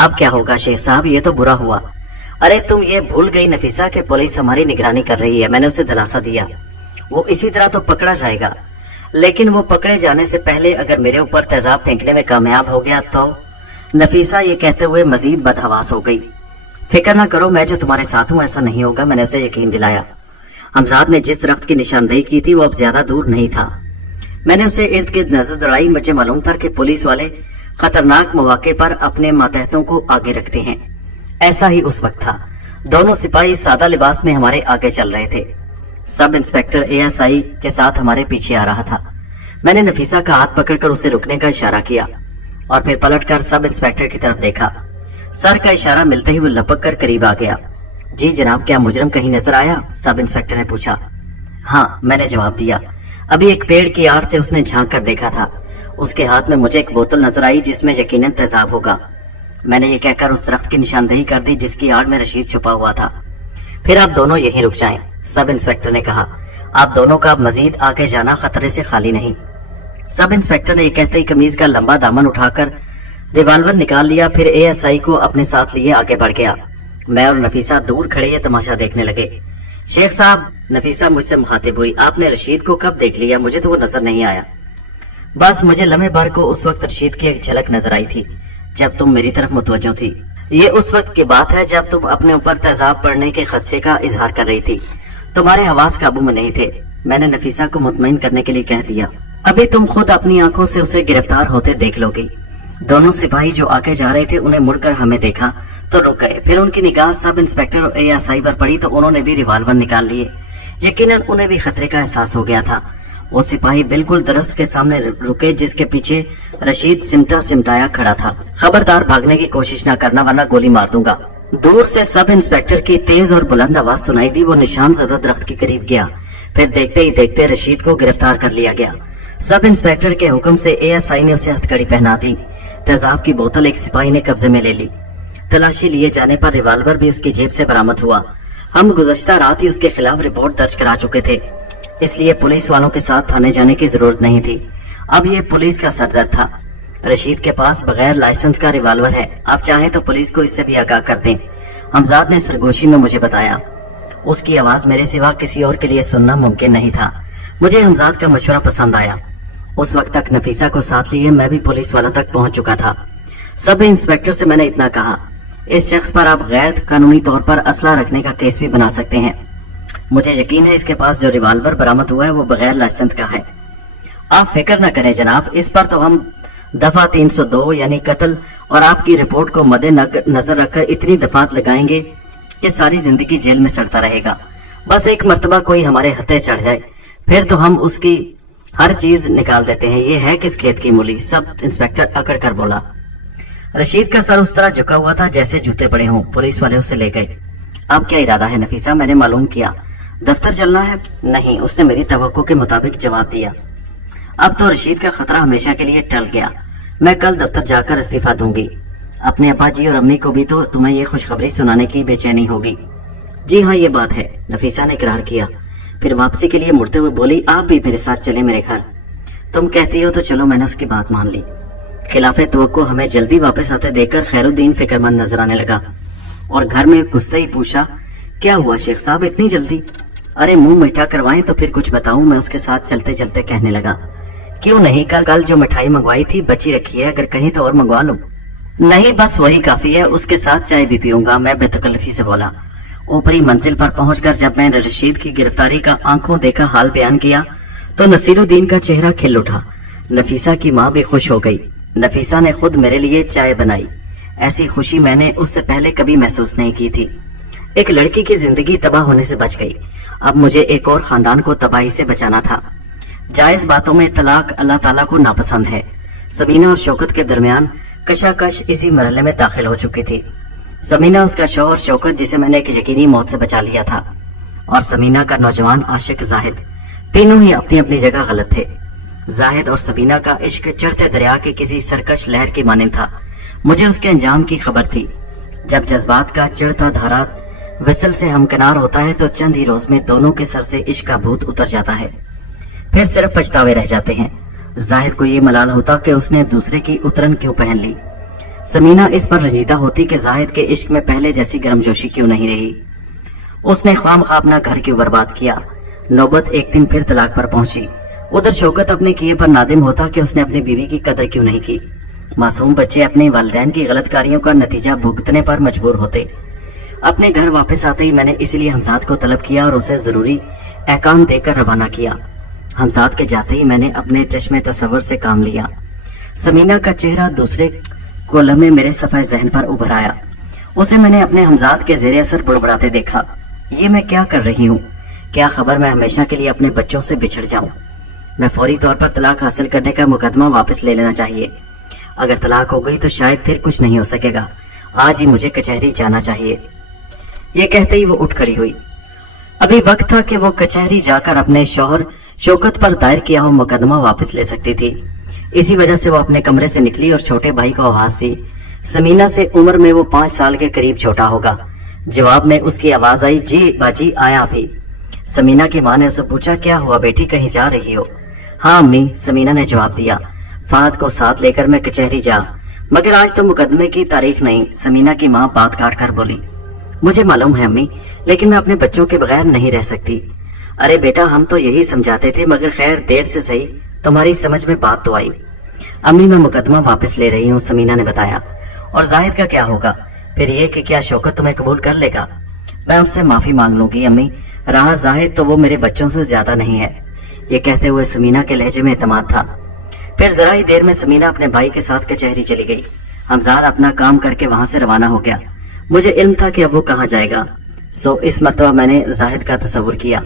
अब क्या होगा शेख साहब, ये तो बुरा हुआ। अरे तुम ये भूल गई नफीसा कि पुलिस हमारी निगरानी कर रही है। मैंने उसे दिलासा दिया। वो इसी तरह तो पकड़ा जाएगा, लेकिन वो पकड़े जाने से पहले अगर मेरे ऊपर तेजाब फेंकने में कामयाब हो गया तो। नफीसा ये कहते हुए मजीद बदहवास हो गई। फिक्र ना करो, मैं जो तुम्हारे साथ हूँ ऐसा नहीं होगा, मैंने उसे यकीन दिलाया। हमजाद ने जिस दरख्त की निशानदेही की थी वो अब ज्यादा दूर नहीं था। मैंने उसे इर्द गिर्द नजर दौड़ाई। मुझे मालूम था कि पुलिस वाले खतरनाक मौके पर अपने मातहतों को आगे रखते हैं। ऐसा ही उस वक्त था। दोनों सिपाही सादा लिबास में हमारे आगे चल रहे थे। सब इंस्पेक्टर ASI के साथ हमारे पीछे आ रहा था। मैंने नफीसा का हाथ पकड़कर उसे रुकने का इशारा किया और फिर पलटकर सब इंस्पेक्टर की तरफ देखा। सर का इशारा मिलते ही वो लपक कर करीब आ गया। जी जनाब, क्या मुजरम कहीं नजर आया? सब इंस्पेक्टर ने पूछा। हाँ, मैंने जवाब दिया। अभी एक पेड़ की आड़ से उसने झांक कर देखा था। उसके हाथ में मुझे एक बोतल नजर आई जिसमें यकीनन तेजाब होगा। मैंने ये कहकर उस दरख्त की निशानदेही कर दी जिसकी आड़ में रशीद छुपा हुआ था। फिर आप दोनों यहीं रुक जाएं, सब इंस्पेक्टर ने कहा। आप दोनों का मजीद आगे जाना खतरे से खाली नहीं। सब इंस्पेक्टर ने ये कहते ही कमीज का लंबा दामन उठाकर रिवाल्वर निकाल लिया। फिर ASI को अपने साथ लिए आगे बढ़ गया। मैं और नफीसा दूर खड़े ये तमाशा देखने लगे। शेख साहब, नफीसा मुझसे मुखातिब हुई, आपने रशीद को कब देख लिया? मुझे तो वो नजर नहीं आया। बस मुझे लम्हे भर को उस वक्त रशीद की एक झलक नजर आई थी जब तुम मेरी तरफ मुतवज्जो थी। ये उस वक्त की बात है जब तुम अपने ऊपर तेजाब पड़ने के खदशे का इजहार कर रही थी। तुम्हारे हवास काबू में नहीं थे। मैंने नफीसा को मुतमईन करने के लिए कह दिया। अभी तुम खुद अपनी आंखों से उसे गिरफ्तार होते देख लोगी। दोनों सिपाही जो आगे जा रहे थे उन्हें मुड़कर हमें देखा तो रुक गए। फिर उनकी निगाह सब इंस्पेक्टर और ASI पर पड़ी तो उन्होंने भी रिवाल्वर निकाल लिए। यकीनन उन्हें भी खतरे का एहसास हो गया था। वो सिपाही बिल्कुल दरख्त के सामने रुके जिसके पीछे रशीद सिमटा सिमटाया खड़ा था। खबरदार भागने की कोशिश न करना वरना गोली मार दूंगा। दूर से सब इंस्पेक्टर की तेज और बुलंद आवाज सुनाई दी। वो निशान ज़दा दरख्त के करीब गया। फिर देखते ही देखते रशीद को गिरफ्तार कर लिया गया। सब इंस्पेक्टर के हुक्म से एएसआई ने उसे हथकड़ी पहना दी। तेजाब की बोतल एक सिपाही ने कब्जे में ले ली। तलाशी लिए जाने पर रिवाल्वर भी उसकी जेब से बरामद हुआ। हम गुज़श्ता रात ही उसके खिलाफ रिपोर्ट दर्ज करा चुके थे, इसलिए पुलिस वालों के साथ थाने जाने की जरूरत नहीं थी। अब ये पुलिस का सरदर्द था। रशीद के पास बगैर लाइसेंस का रिवाल्वर है, आप चाहें तो पुलिस को इससे भी आगाह कर दें। हमजाद ने सरगोशी में मुझे बताया। उसकी आवाज मेरे सिवा किसी और के लिए सुनना मुमकिन नहीं था। मुझे हमजाद का मशवरा पसंद आया। उस वक्त तक नफीसा को साथ लिए मैं भी पुलिस वालों तक पहुंच चुका था। सब इंस्पेक्टर से मैंने इतना कहा, इस शख्स पर आप गैर कानूनी तौर पर असला रखने का केस भी बना सकते हैं। मुझे यकीन है इसके पास जो रिवाल्वर बरामद हुआ है वो बगैर लाइसेंस का है। आप फिक्र न करें जनाब, इस पर तो हम दफा 302 यानी कत्ल और आपकी रिपोर्ट को मद्देनजर रखकर इतनी दफात लगाएंगे कि सारी जिंदगी जेल में सड़ता रहेगा। बस एक मर्तबा कोई हमारे हथे चढ़ जाए फिर तो हम उसकी हर चीज निकाल देते हैं। ये है किस खेत की मूली, सब इंस्पेक्टर अकड़ कर बोला। रशीद का सर उस तरह झुका हुआ था जैसे जूते पड़े हों। पुलिस वाले उसे ले गए। अब क्या इरादा है नफीसा, मैंने मालूम किया। दफ्तर चलना है? नहीं, उसने मेरी तवक्को के मुताबिक जवाब दिया। अब तो रशीद का खतरा हमेशा के लिए टल गया। मैं कल दफ्तर जाकर इस्तीफा दूंगी। अपने अब्बा जी और अम्मी को भी तो तुम्हें ये खुशखबरी सुनाने की बेचैनी होगी। जी हाँ, ये बात है, नफीसा ने इकरार किया। फिर वापसी के लिए मुड़ते हुए बोली, आप भी मेरे साथ चले मेरे घर। तुम कहती हो तो चलो। मैंने उसकी बात मान ली। खिलाफे तवक्को हमें जल्दी वापस आते देखकर खैरुद्दीन फिक्रमंद नजर आने लगा और घर में घुसते ही पूछा, क्या हुआ शेख साहब इतनी जल्दी? अरे मुंह मीठा करवाएं तो फिर कुछ बताऊं, मैं उसके साथ चलते चलते कहने लगा। क्यों नहीं, कल जो मिठाई मंगवाई थी बची रखी है, अगर कहीं तो और मंगवा लो। नहीं, बस वही काफी है, उसके साथ चाय भी पीऊंगा, मैं बेतकल्लफी से बोला। ऊपरी मंजिल पर पहुंचकर जब मैंने रशीद की गिरफ्तारी का आंखों देखा हाल बयान किया तो नसीरुद्दीन का चेहरा खिल उठा। नफीसा की माँ भी खुश हो गई। नफीसा ने खुद मेरे लिए चाय बनाई। ऐसी खुशी मैंने उससे पहले कभी महसूस नहीं की थी। एक लड़की की जिंदगी तबाह होने से बच गई। अब मुझे एक और खानदान को तबाही से बचाना था। जायज बातों में तलाक अल्लाह ताला को नापसंद है। समीना और शौकत के दरमियान कशाकश इसी मरहले में दाखिल हो चुकी थी। समीना, उसका शौहर शौकत जिसे मैंने एक यकीनी मौत से बचा लिया था, और समीना का नौजवान आशिक जाहिद, तीनों ही अपनी अपनी जगह गलत थे। जाहिद और समीना का इश्क चढ़ते दरिया की किसी सरकश लहर की मानिंद था। मुझे उसके अंजाम की खबर थी। जब जज्बात का चिढ़ता धारा विसल से हमकिनार होता है तो चंद ही रोज में दोनों के सर से इश्क का भूत उतर जाता है, फिर सिर्फ पछतावे रह जाते हैं। जाहिद को ये मलाल होता कि उसने दूसरे की उतरन क्यों पहन ली। समीना इस पर रंजीदा होती कि जाहिद के इश्क में पहले जैसी गर्मजोशी क्यों नहीं रही। उसने ख्वामख्वाह अपना घर क्यों बर्बाद किया। नौबत एक दिन फिर तलाक पर पहुंची। उधर शौकत अपने किए पर नादिम होता कि उसने अपनी बीवी की कदर क्यों नहीं की। मासूम बच्चे अपने वालिदैन की गलत कारियों का नतीजा भुगतने पर मजबूर होते। अपने घर वापस आते ही मैंने इसलिए हमजाद को तलब किया और उसे जरूरी अहकाम देकर रवाना किया। हमजाद के जाते ही मैंने अपने चश्मे तसव्वुर से काम लिया। समीना का चेहरा दूसरे को लम्हे मेरे सफाए जहन पर उभर आया। उसे मैंने अपने हमजाद के जेरे असर बुड़बुड़ाते देखा। ये मैं क्या कर रही हूँ? क्या खबर मैं हमेशा के लिए अपने बच्चों से बिछड़ जाऊं? मैं फौरी तौर पर तलाक हासिल करने का मुकदमा वापस ले लेना चाहिए। अगर तलाक हो गई तो शायद फिर कुछ नहीं हो सकेगा। आज ही मुझे कचहरी जाना चाहिए। ये कहते ही वो उठ खड़ी हुई। अभी वक्त था कि वो कचहरी जाकर अपने शौहर शौकत पर दायर किया हुआ मुकदमा वापस ले सकती थी। इसी वजह से वो अपने कमरे से निकली और छोटे भाई को आवाज दी। समीना से उम्र में वो 5 साल के करीब छोटा होगा। जवाब में उसकी आवाज आई, जी बाजी आया अभी। समीना की माँ ने उसे पूछा, क्या हुआ बेटी, कहीं जा रही हो? हाँ अम्मी, समीना ने जवाब दिया। फाहद को साथ लेकर मैं कचहरी जा, मगर आज तो मुकदमे की तारीख नहीं। समीना की माँ बात काट कर बोली, मुझे मालूम है अम्मी, लेकिन मैं अपने बच्चों के बगैर नहीं रह सकती। अरे बेटा, हम तो यही समझाते थे, मगर खैर देर से सही तुम्हारी समझ में बात तो आई। अम्मी, मैं मुकदमा वापस ले रही हूँ, समीना ने बताया। और जाहिद का क्या होगा? फिर ये कि क्या शौकत तुम्हें कबूल कर लेगा? मैं उससे माफी मांग लूंगी अम्मी, रहा जाहिद तो वो मेरे बच्चों से ज्यादा नहीं है। ये कहते हुए समीना के लहजे में एतमाद था। फिर जरा ही देर में समीना अपने भाई के साथ कचहरी चली गई। हमजाद अपना काम करके वहां से रवाना हो गया। मुझे इल्म था कि अब वो कहाँ जाएगा, सो इस मर्तबा मैंने जाहिद का तस्वुर किया।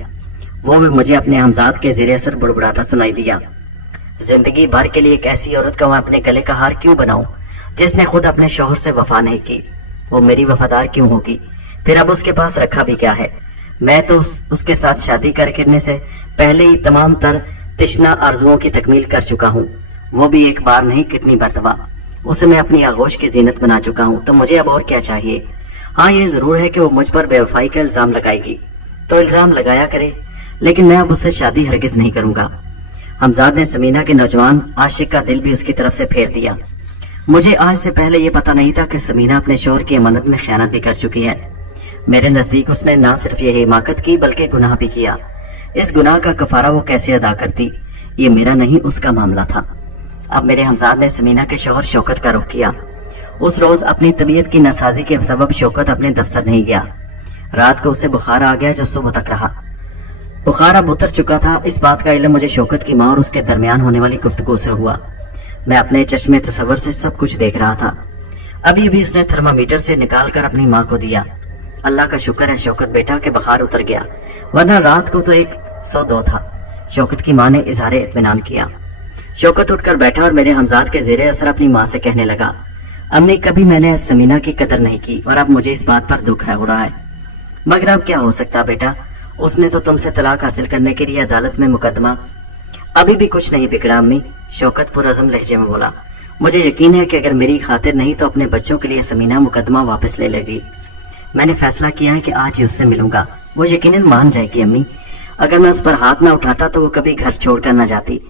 वो भी मुझे अपने हमजाद के ज़ेरे असर बुड़बुड़ाता सुनाई दिया। जिंदगी भर के लिए एक ऐसी औरत का मैं अपने गले का हार क्यों बनाऊं जिसने खुद अपने शौहर से वफा नहीं की? वो मेरी वफादार क्यों होगी? फिर अब उसके पास रखा भी क्या है? मैं तो उसके साथ शादी करने से पहले ही तमाम तर तृष्णा आरजुओं की तकमील कर चुका हूँ, वो भी एक बार नहीं कितनी मरतबा। उसे मैं अपनी आगोश की जीनत बना चुका हूँ, तो मुझे अब और क्या चाहिए। हाँ, ये जरूर है कि वो मुझ पर बेवफाई का इल्जाम लगाएगी, तो इल्जाम लगाया करे, लेकिन मैं अब उससे शादी हरगिज नहीं करूंगा। हमजाद ने समीना के नौजवान आशिक का दिल भी उसकी तरफ से फेर दिया। मुझे आज से पहले ये पता नहीं था कि समीना अपने शौहर की अमानत में खयानत भी कर चुकी है। मेरे नजदीक उसने ना सिर्फ ये हिमाकत की बल्कि गुनाह भी किया। इस गुनाह का कफारा वो कैसे अदा करती, ये मेरा नहीं उसका मामला था। अब मेरे हमजाद ने समीना के शौहर शौकत का रुख किया। उस रोज अपनी तबीयत की नासाजी के सबब शौकत अपने दफ्तर नहीं गया। रात को उसे बुखार आ गया जो सुबह तक रहा। बुखार अब उतर चुका था, इस बात का इल्म मुझे शौकत की माँ और उसके दरमियान होने वाली गुफ्तगू से हुआ। मैं अपने चश्मे तसव्वुर से सब कुछ देख रहा था। अभी भी उसने थर्मामीटर से निकाल कर अपनी माँ को दिया। अल्लाह का शुक्र है शौकत बेटा के बुखार उतर गया, वरना रात को तो 102 था। शौकत की माँ ने इजहार इत्मीनान किया। शौकत उठकर बैठा और मेरे हमजाद के जेरे असर अपनी माँ से कहने लगा, अम्मी कभी मैंने समीना की कदर नहीं की और अब मुझे इस बात पर दुख हो रहा है। मगर अब क्या हो सकता बेटा, उसने तो तुमसे तलाक हासिल करने के लिए अदालत में मुकदमा। अभी भी कुछ नहीं बिगड़ा अम्मी, शौकत पुरअज़्म लहजे में बोला। मुझे यकीन है कि अगर मेरी खातिर नहीं तो अपने बच्चों के लिए समीना मुकदमा वापस ले लेगी। मैंने फैसला किया है कि आज ही उससे मिलूंगा, वो यकीनन मान जाएगी अम्मी। अगर मैं उस पर हाथ ना उठाता तो वो कभी घर छोड़कर न जाती।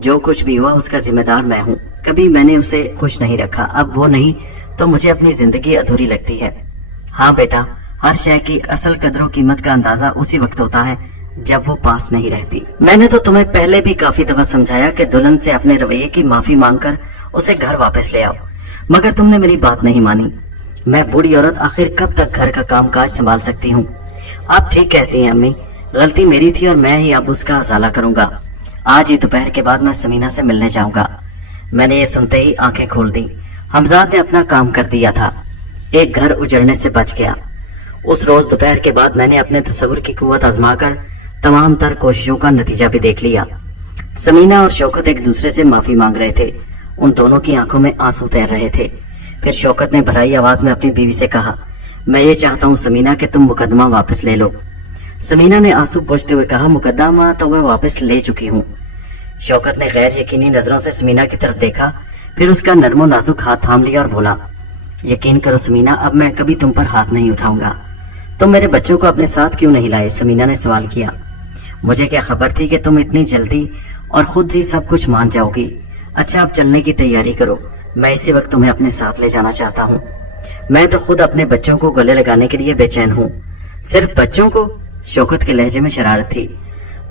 जो कुछ भी हुआ उसका जिम्मेदार मैं हूँ। कभी मैंने उसे खुश नहीं रखा, अब वो नहीं तो मुझे अपनी जिंदगी अधूरी लगती है। हाँ बेटा, हर शय की असल कदरों कीमत का अंदाजा उसी वक्त होता है जब वो पास नहीं रहती। मैंने तो तुम्हें पहले भी काफी दफा समझाया कि दुल्हन से अपने रवैये की माफी मांगकर उसे घर वापस ले आओ, मगर तुमने मेरी बात नहीं मानी। मैं बूढ़ी औरत आखिर कब तक घर का कामकाज संभाल सकती हूँ। आप ठीक कहती हैं अम्मी, गलती मेरी थी और मैं ही अब उसका अजाला करूंगा। आज ही दोपहर के बाद मैं समीना से मिलने जाऊंगा। मैंने ये सुनते ही आंखें खोल दी। हमजाद ने अपना काम कर दिया था, एक घर उजड़ने से बच गया। उस रोज दोपहर के बाद मैंने अपने तस्वुर की कुव्वत आजमाकर तमाम तर कोशिशों का नतीजा भी देख लिया। समीना और शौकत एक दूसरे से माफी मांग रहे थे। उन दोनों की आंखों में आंसू तैर रहे थे। फिर शौकत ने भराई आवाज में अपनी बीवी से कहा, मैं ये चाहता हूँ समीना कि तुम मुकदमा वापस ले लो। समीना ने आंसू पोंछते हुए कहा, मुकदमा तो मैं वापस ले चुकी हूँ। शौकत ने गैर यकीनी नजरों से समीना की तरफ देखा, फिर उसका नरमो नाजुक हाथ थाम लिया और बोला, यकीन करो समीना, अब मैं कभी तुम पर हाथ नहीं उठाऊंगा। तुम मेरे बच्चों को अपने साथ क्यों नहीं लाए? समीना ने सवाल किया। मुझे क्या खबर थी कि तुम इतनी जल्दी और खुद ही सब कुछ मान जाओगी। अच्छा, अब चलने की तैयारी करो, मैं इसी वक्त तुम्हें अपने साथ ले जाना चाहता हूँ। मैं तो खुद अपने बच्चों को गले लगाने के लिए बेचैन हूँ। सिर्फ बच्चों को? शौकत के लहजे में शरारत थी।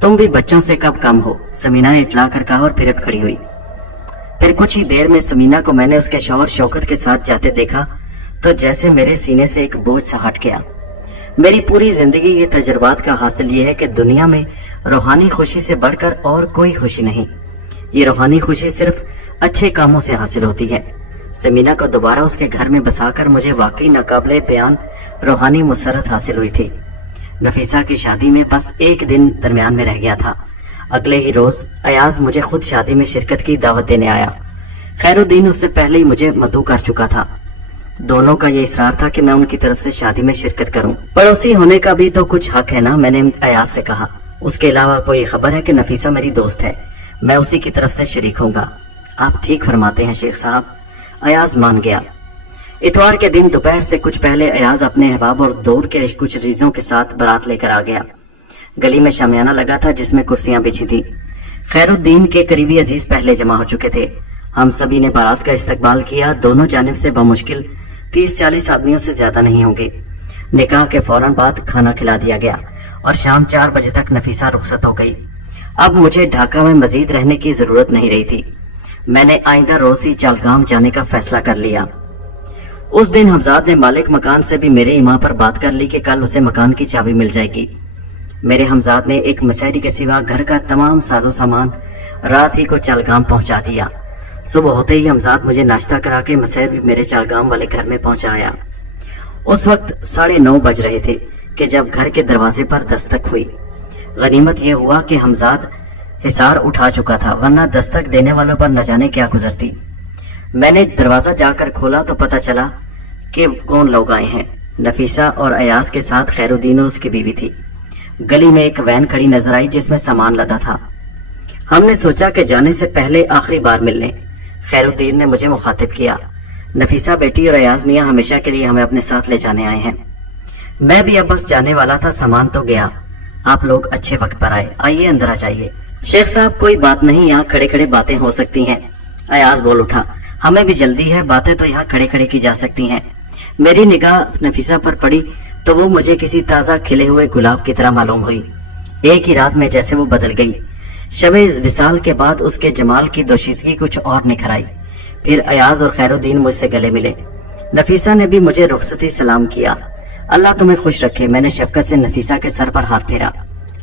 तुम भी बच्चों से कब कम हो? समीना ने इटला कर कहा और फिर उठ खड़ी हुई। फिर कुछ ही देर में समीना को मैंने उसके शौहर शौकत के साथ जाते देखा तो जैसे मेरे सीने से एक बोझ सा हट गया। मेरी पूरी जिंदगी ये तजुर्बात का हासिल ये है कि दुनिया में रूहानी खुशी से बढ़कर और कोई खुशी नहीं। ये रूहानी खुशी सिर्फ अच्छे कामों से हासिल होती है। समीना को दोबारा उसके घर में बसाकर मुझे वाकई नाकाबिले बयान रूहानी मुसरत हासिल हुई थी। नफीसा की शादी में बस एक दिन दरमियान में रह गया था। अगले ही रोज अयाज मुझे खुद शादी में शिरकत की दावत देने आया। खैरुद्दीन उससे पहले ही मुझे मदऊ कर चुका था। दोनों का ये इसरार था कि मैं उनकी तरफ से शादी में शिरकत करूं। पड़ोसी होने का भी तो कुछ हक है ना, मैंने अयाज से कहा। उसके अलावा कोई खबर है कि नफीसा मेरी दोस्त है, मैं उसी की तरफ से शरीक होऊंगा। आप ठीक फरमाते हैं शेख साहब। अयाज मान गया। इतवार के दिन दोपहर से कुछ पहले अयाज अपने अहबाब और दौर के कुछ रीजों के साथ बारात लेकर आ गया। गली में शामियाना लगा था जिसमें कुर्सियां बिछी थी। खैरुद्दीन के करीबी अजीज पहले जमा हो चुके थे। हम सभी ने बारात का इस्तकबाल किया। दोनों जानिब से बमुश्किल 30-40 आदमियों से ज्यादा नहीं होंगे। निकाह के फौरन बाद खाना खिला दिया गया और शाम 4 बजे तक नफीसा रुखसत हो गई। अब मुझे ढाका में मजीद रहने की जरूरत नहीं रही थी। मैंने आइंदा रोज ही जलगाम जाने का फैसला कर लिया। उस दिन हमजाद ने मालिक मकान से भी मेरे इमाम पर बात कर ली कि कल उसे मकान की चाबी मिल जाएगी। मेरे हमजाद ने एक मसहरी के सिवा घर का तमाम साजो सामान रात ही को चलगाम पहुंचा दिया। सुबह होते ही हमजाद मुझे नाश्ता करा के मसहर भी मेरे चलगाम वाले घर में पहुंचाया। उस वक्त 9:30 बज रहे थे कि जब घर के दरवाजे पर दस्तक हुई। गनीमत यह हुआ कि हमजाद हिसार उठा चुका था, वरना दस्तक देने वालों पर न जाने क्या गुजरती। मैंने दरवाजा जाकर खोला तो पता चला कि कौन लोग आए हैं। नफीसा और अयाज के साथ खैरुद्दीन और उसकी बीवी थी। गली में एक वैन खड़ी नजर आई जिसमें सामान लदा था। ہم نے سوچا کہ جانے سے پہلے آخری بار مل لیں۔ خیرالدین نے مجھے مخاطب کیا، نفیسہ بیٹی اور ایاز میاں ہمیشہ کے لیے ہمیں اپنے ساتھ لے جانے آئے ہیں۔ میں بھی اب بس جانے والا تھا، سامان تو گیا۔ آپ لوگ اچھے وقت پر آئے، آئیے اندر آ جائیے۔ شیخ صاحب کوئی بات نہیں، یہاں کھڑے کھڑے باتیں ہو سکتی ہیں۔ ایاز بول اٹھا، ہمیں بھی جلدی ہے، باتیں تو یہاں کھڑے کھڑے کی جا سکتی ہیں۔ میری نگاہ نفیسہ پر پڑی تو وہ مجھے کسی تازہ کھلے ہوئے گلاب کی طرح معلوم ہوئی۔ ایک ہی رات میں جیسے وہ بدل گئی۔ شب وصال کے بعد اس کے جمال کی دوشیزگی کچھ اور نکھر آئی۔ پھر ایاز اور خیرالدین مجھ سے گلے ملے۔ نفیسہ نے بھی مجھے رخصتی سلام کیا۔ اللہ تمہیں خوش رکھے، میں نے شفقت سے نفیسہ کے سر پر ہاتھ پھیرا۔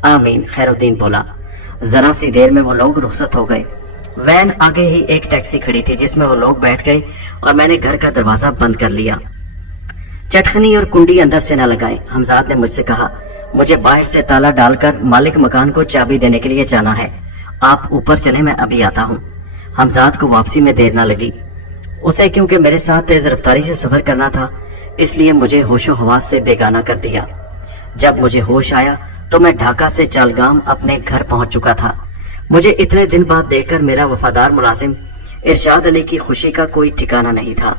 آمین، خیرالدین بولا۔ ذرا سی دیر میں وہ لوگ رخصت ہو گئے۔ وین آگے ہی ایک ٹیکسی کھڑی تھی جس میں وہ لوگ بیٹھ گئے اور میں نے گھر کا دروازہ بند کر لیا۔ چٹخنی اور کنڈی اندر سے نہ لگائیں، حمزاد نے مجھ سے کہا۔ مجھے باہر سے تالا ڈال کر مالک مکان کو چابی دینے کے لیے جانا ہے۔ آپ اوپر چلیں، میں ابھی آتا ہوں۔ حمزاد کو واپسی میں دیر نہ لگی۔ اسے کیونکہ میرے ساتھ تیز رفتاری سے سفر کرنا تھا اس لیے مجھے ہوش و حواس سے بیگانہ کر دیا۔ جب مجھے ہوش آیا تو میں ڈھاکہ سے چالگام اپنے گھر پہنچ چکا تھا۔ مجھے اتنے دن بعد دیکھ کر میرا وفادار ملازم ارشاد علی کی خوشی کا کوئی ٹھکانہ نہیں تھا۔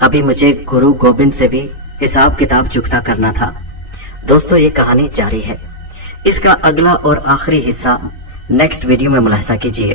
ابھی مجھے گرو گوبند سے بھی حساب کتاب چکتا کرنا تھا۔ دوستو، یہ کہانی جاری ہے۔ اس کا اگلا اور آخری حصہ نیکسٹ ویڈیو میں ملاحظہ کیجیے۔